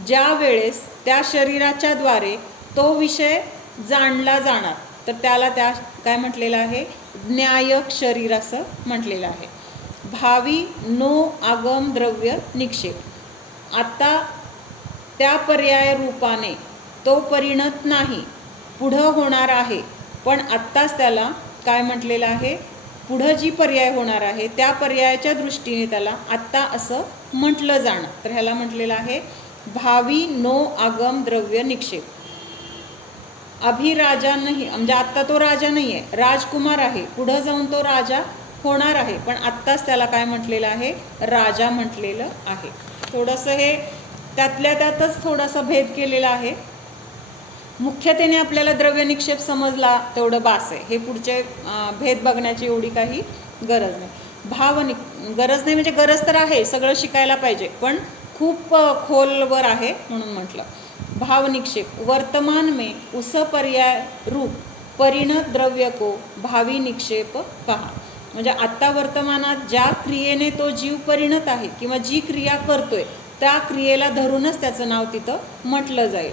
ज्या वेळेस त्या शरीराच्या द्वारे तो विषय जाणला जाणार, तर त्याला त्या काय म्हटलेलं आहे, ज्ञायक शरीर असं म्हटलेलं आहे. भावी नो आगम द्रव्य निक्षेप. आता त्या पर्याय रूपाने तो परिणत नाही, पुढं होणार आहे, पण आत्ताच त्याला काय म्हटलेलं आहे, पुढं जी पर्याय होणार आहे त्या पर्यायाच्या दृष्टीने त्याला आत्ता असं म्हटलं जाणं, तर ह्याला म्हटलेलं आहे भावी नो आगम द्रव्य निक्षेप. अभी राजा नाही, म्हणजे आत्ता तो राजा नाही आहे, राजकुमार आहे, पुढं जाऊन तो राजा होणार आहे, पण आत्ताच त्याला काय म्हटलेलं आहे, राजा म्हटलेलं आहे. थोडंसं हे त्यातल्या त्यातच थोडासा भेद केलेला आहे. मुख्यतेने आपल्याला द्रव्य निक्षेप समजला तेवढं बास आहे, हे पुढचे भेद बघण्याची एवढी काही गरज नाही. गरज नाही म्हणजे गरज तर आहे, सगळं शिकायला पाहिजे, पण खूप खोलवर आहे म्हणून म्हटलं. भाव निक्षेप, वर्तमान में उस पर्याय रूप परिणत द्रव्य को भावी निक्षेप कहा. म्हणजे आत्ता वर्तमानात ज्या क्रियेने तो जीव परिणत आहे किंवा जी क्रिया करतोय त्या क्रियेला धरूनच त्याचं नाव तिथं म्हटलं जाईल.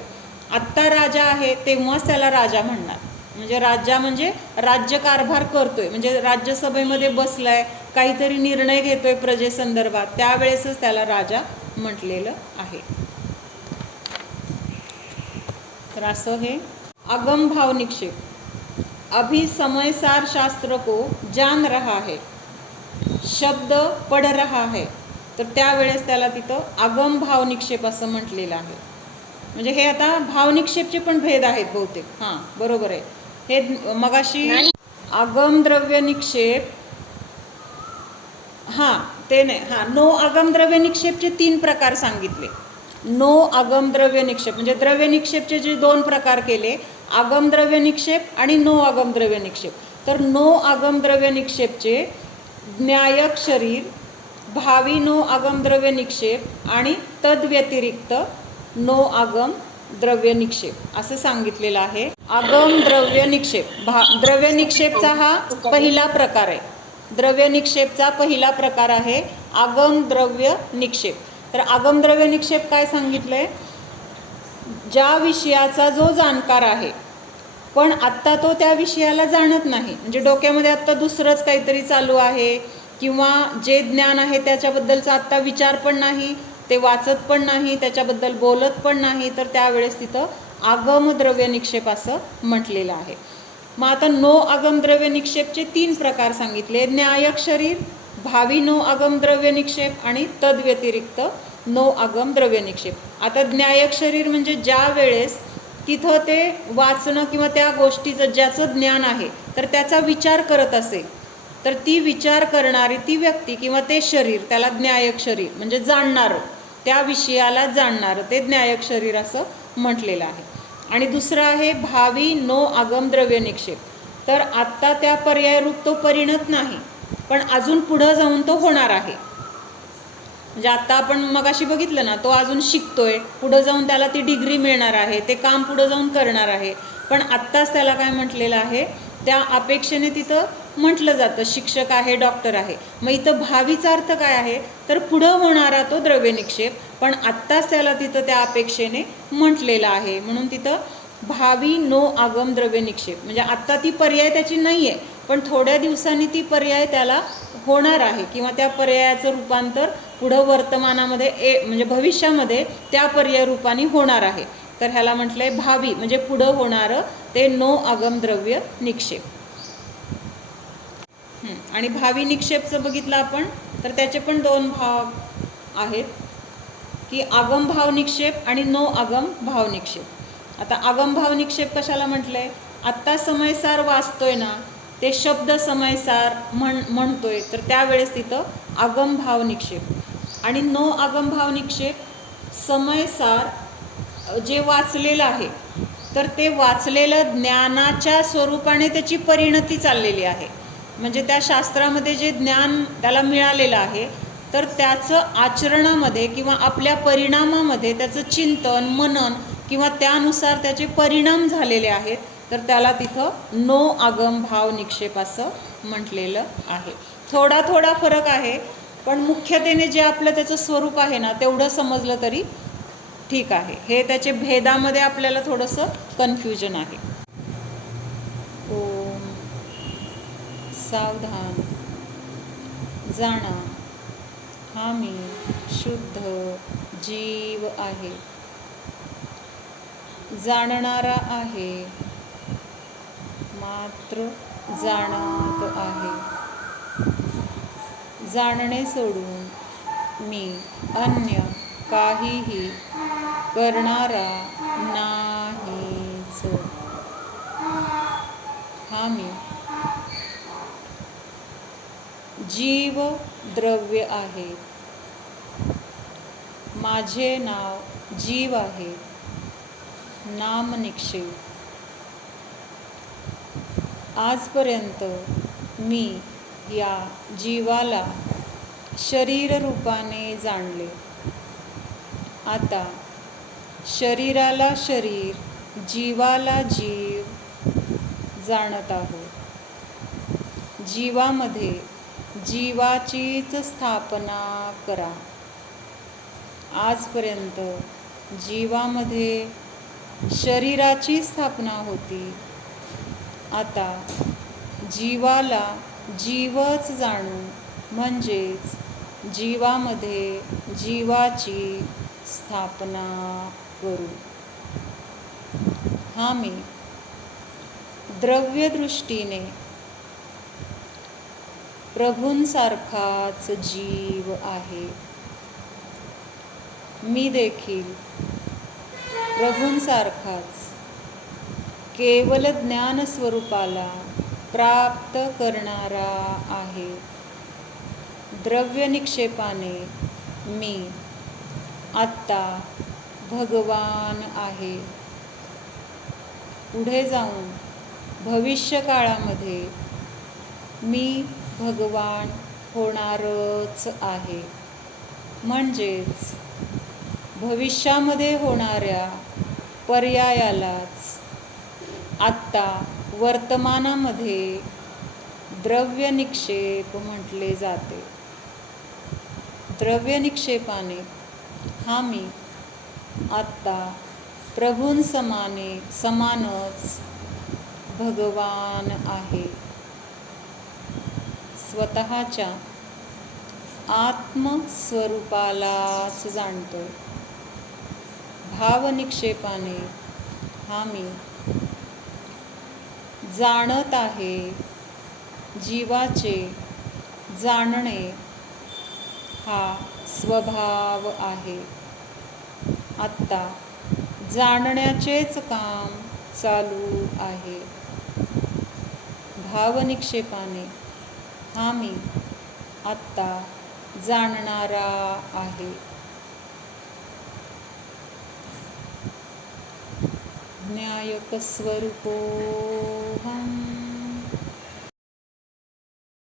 आत्ता राजा आहे तेव्हाच त्याला राजा म्हणणार. म्हणजे राजा म्हणजे राज्यकारभार करतोय, म्हणजे राज्यसभेमध्ये बसलाय, काहीतरी निर्णय घेतोय प्रजेसंदर्भात, त्यावेळेसच त्याला राजा म्हटलेलं आहे. तर असं हे आगम भाव निक्षेप. अभी समय सार शास्त्र को जान रहा है, शब्द पढ़ रहा है, तर त्यावेळेस त्याला तिथं आगम भाव निक्षेप असं म्हटलेलं आहे. म्हणजे हे आता भावनिक्षेपचे पण भेद आहेत बहुतेक. हां बरोबर आहे. हे मगाशी आगम द्रव्य निक्षेप, हां ते नाही, हां नो आगम द्रव्य निक्षेपचे 3 प्रकार सांगितले. नो आगम द्रव्य निक्षेप म्हणजे द्रव्य निक्षेपचे जे 2 प्रकार केले, आगम द्रव्य निक्षेप आणि नो आगम द्रव्य निक्षेप. तर नो आगम द्रव्य निक्षेपचे ज्ञायक शरीर, भावी नो आगम द्रव्य निक्षेप आणि तद्व्यतिरिक्त नो आगम द्रव्य निक्षेप असं सांगितलेलं आहे. आगम द्रव्य निक्षेप द्रव्य निक्षेपचा हा पहिला प्रकार आहे. द्रव्य निक्षेपचा पहिला प्रकार आहे आगम द्रव्य निक्षेप. तर आगम द्रव्य निक्षेप काय सांगितलंय, ज्या विषयाचा जो जाणकार आहे पण आत्ता तो त्या विषयाला जाणत नाही, म्हणजे डोक्यामध्ये आत्ता दुसरंच काहीतरी चालू आहे किंवा जे ज्ञान आहे त्याच्याबद्दलचा आत्ता विचार पण नाही, ते वाचत पण नाही, त्याच्याबद्दल बोलत पण नाही, तर त्यावेळेस तिथं आगम द्रव्य निक्षेप असं म्हटलेलं आहे. मग आता नो आगम द्रव्य निक्षेपचे 3 प्रकार सांगितले, न्यायक शरीर, भावी नो आगम द्रव्य निक्षेप आणि तद्व्यतिरिक्त नो आगम द्रव्य निक्षेप. आता न्यायक शरीर म्हणजे ज्या वेळेस तिथं ते वाचणं किंवा त्या गोष्टीचं ज्याचं ज्ञान आहे तर त्याचा विचार करत असेल, तर ती विचार करणारी ती व्यक्ती किंवा ते शरीर त्याला ज्ञायक शरीर म्हणजे जाणणारं, त्या विषयाला जाणणारं ते ज्ञायक शरीर असं म्हटलेलं आहे. आणि दुसरं आहे भावी नो आगम द्रव्य निक्षेप. तर आत्ता त्या पर्यायरूप तो परिणत नाही, पण अजून पुढं जाऊन तो होणार आहे. म्हणजे आत्ता आपण मगाशी बघितलं ना, तो अजून शिकतोय, पुढं जाऊन त्याला ती डिग्री मिळणार आहे, ते काम पुढं जाऊन करणार आहे, पण आत्ताच त्याला काय म्हटलेलं आहे, त्या अपेक्षेने तिथं म्हटलं जातं शिक्षक आहे, डॉक्टर आहे. मग इथं भावीचा अर्थ काय आहे, तर पुढं होणारा तो द्रव्य निक्षेप, पण आत्ताच त्याला तिथं त्या अपेक्षेने म्हटलेलं आहे, म्हणून तिथं भावी नो आगम द्रव्य निक्षेप. म्हणजे आत्ता ती पर्याय त्याची नाही आहे, पण थोड्या दिवसांनी ती पर्याय त्याला होणार आहे किंवा त्या पर्यायाचं रूपांतर पुढं वर्तमानामध्ये म्हणजे भविष्यामध्ये त्या पर्याय रूपाने होणार आहे. तर ह्याला म्हटलंय भावी म्हणजे पुढं होणारं ते नो आगम द्रव्य निक्षेप. आणि भावी निक्षेपचं बघितलं आपण तर त्याचे पण 2 भाग आहेत की आगम भाव निक्षेप आणि नो आगम भाव निक्षेप. आता आगम भाव निक्षेप कशाला म्हटलंय, आत्ता समयसार वाचतोय ना, ते शब्द समयसार म्हणतोय, तर त्यावेळेस तिथं आगम भाव निक्षेप. आणि नो आगम भाव निक्षेप समयसार जे वाचलेलं आहे तर ते वाचलेलं ज्ञानाच्या स्वरूपाने त्याची परिणती चाललेली आहे. म्हणजे त्या शास्त्रामध्ये जे ज्ञान त्याला मिळालेलं आहे तर त्याचं आचरणामध्ये किंवा आपल्या परिणामामध्ये त्याचं चिंतन मनन किंवा त्यानुसार त्याचे परिणाम झालेले आहेत, तर त्याला तिथं नो आगम भाव निक्षेप असं म्हटलेलं आहे. थोडा थोडा फरक आहे, पण मुख्यतेने जे आपलं त्याचं स्वरूप आहे ना तेवढं समजलं तरी ठीक आहे. हे त्याचे भेदामध्ये आपल्याला थोडंसं कन्फ्युजन आहे. ओम सावधान जाणा, हा मी शुद्ध जीव आहे, जाणणारा आहे, मात्र जाणत आहे. जाणणे सोडून मी अन्य काहीही करणारा नाहीच. हा मी जीव द्रव्य आहे, माझे नाव जीव आहे. नाम निक्षेप. आजपर्यंत मी या जीवाला शरीर रूपाने जाणले, आता शरीराला शरीर, जीवाला जीव जाणत आहोत. जीवामध्ये जीवाचीच स्थापना करा. आजपर्यंत जीवामध्ये शरीराची स्थापना होती, आता जीवाला जीवच जाणू म्हणजेच जीवामध्ये जीवाची स्थापना करू. हा मी द्रव्यदृष्टीने प्रभूंसारखाच जीव आहे. मी देखील प्रभूंसारखाच केवल ज्ञान स्वरूपाला प्राप्त करणारा आहे. द्रव्य निक्षेपाने मी आत्ता भगवान आहे. पुढे जाऊन भविष्य काळामध्ये मी भगवान होणारच आहे. म्हणजेच भविष्यामध्ये होणाऱ्या पर्यायालाच आत्ता वर्तमानामध्ये द्रव्य निक्षेप म्हटले जाते. द्रव्य निक्षेपाने हा मी आत्ता समानच भगवान आहे. स्वतःच्या आत्मस्वरूपालाच जाणतो. भावनिक्षेपाने हा मी जाणत आहे. जीवाचे जाणणे हा स्वभाव आहे. आत्ता जाणण्याचेच काम चालू आहे. भावनिक्षेपाने हा मी आत्ता जाणणारा आहे. ज्ञायकस्वरूपोऽहम्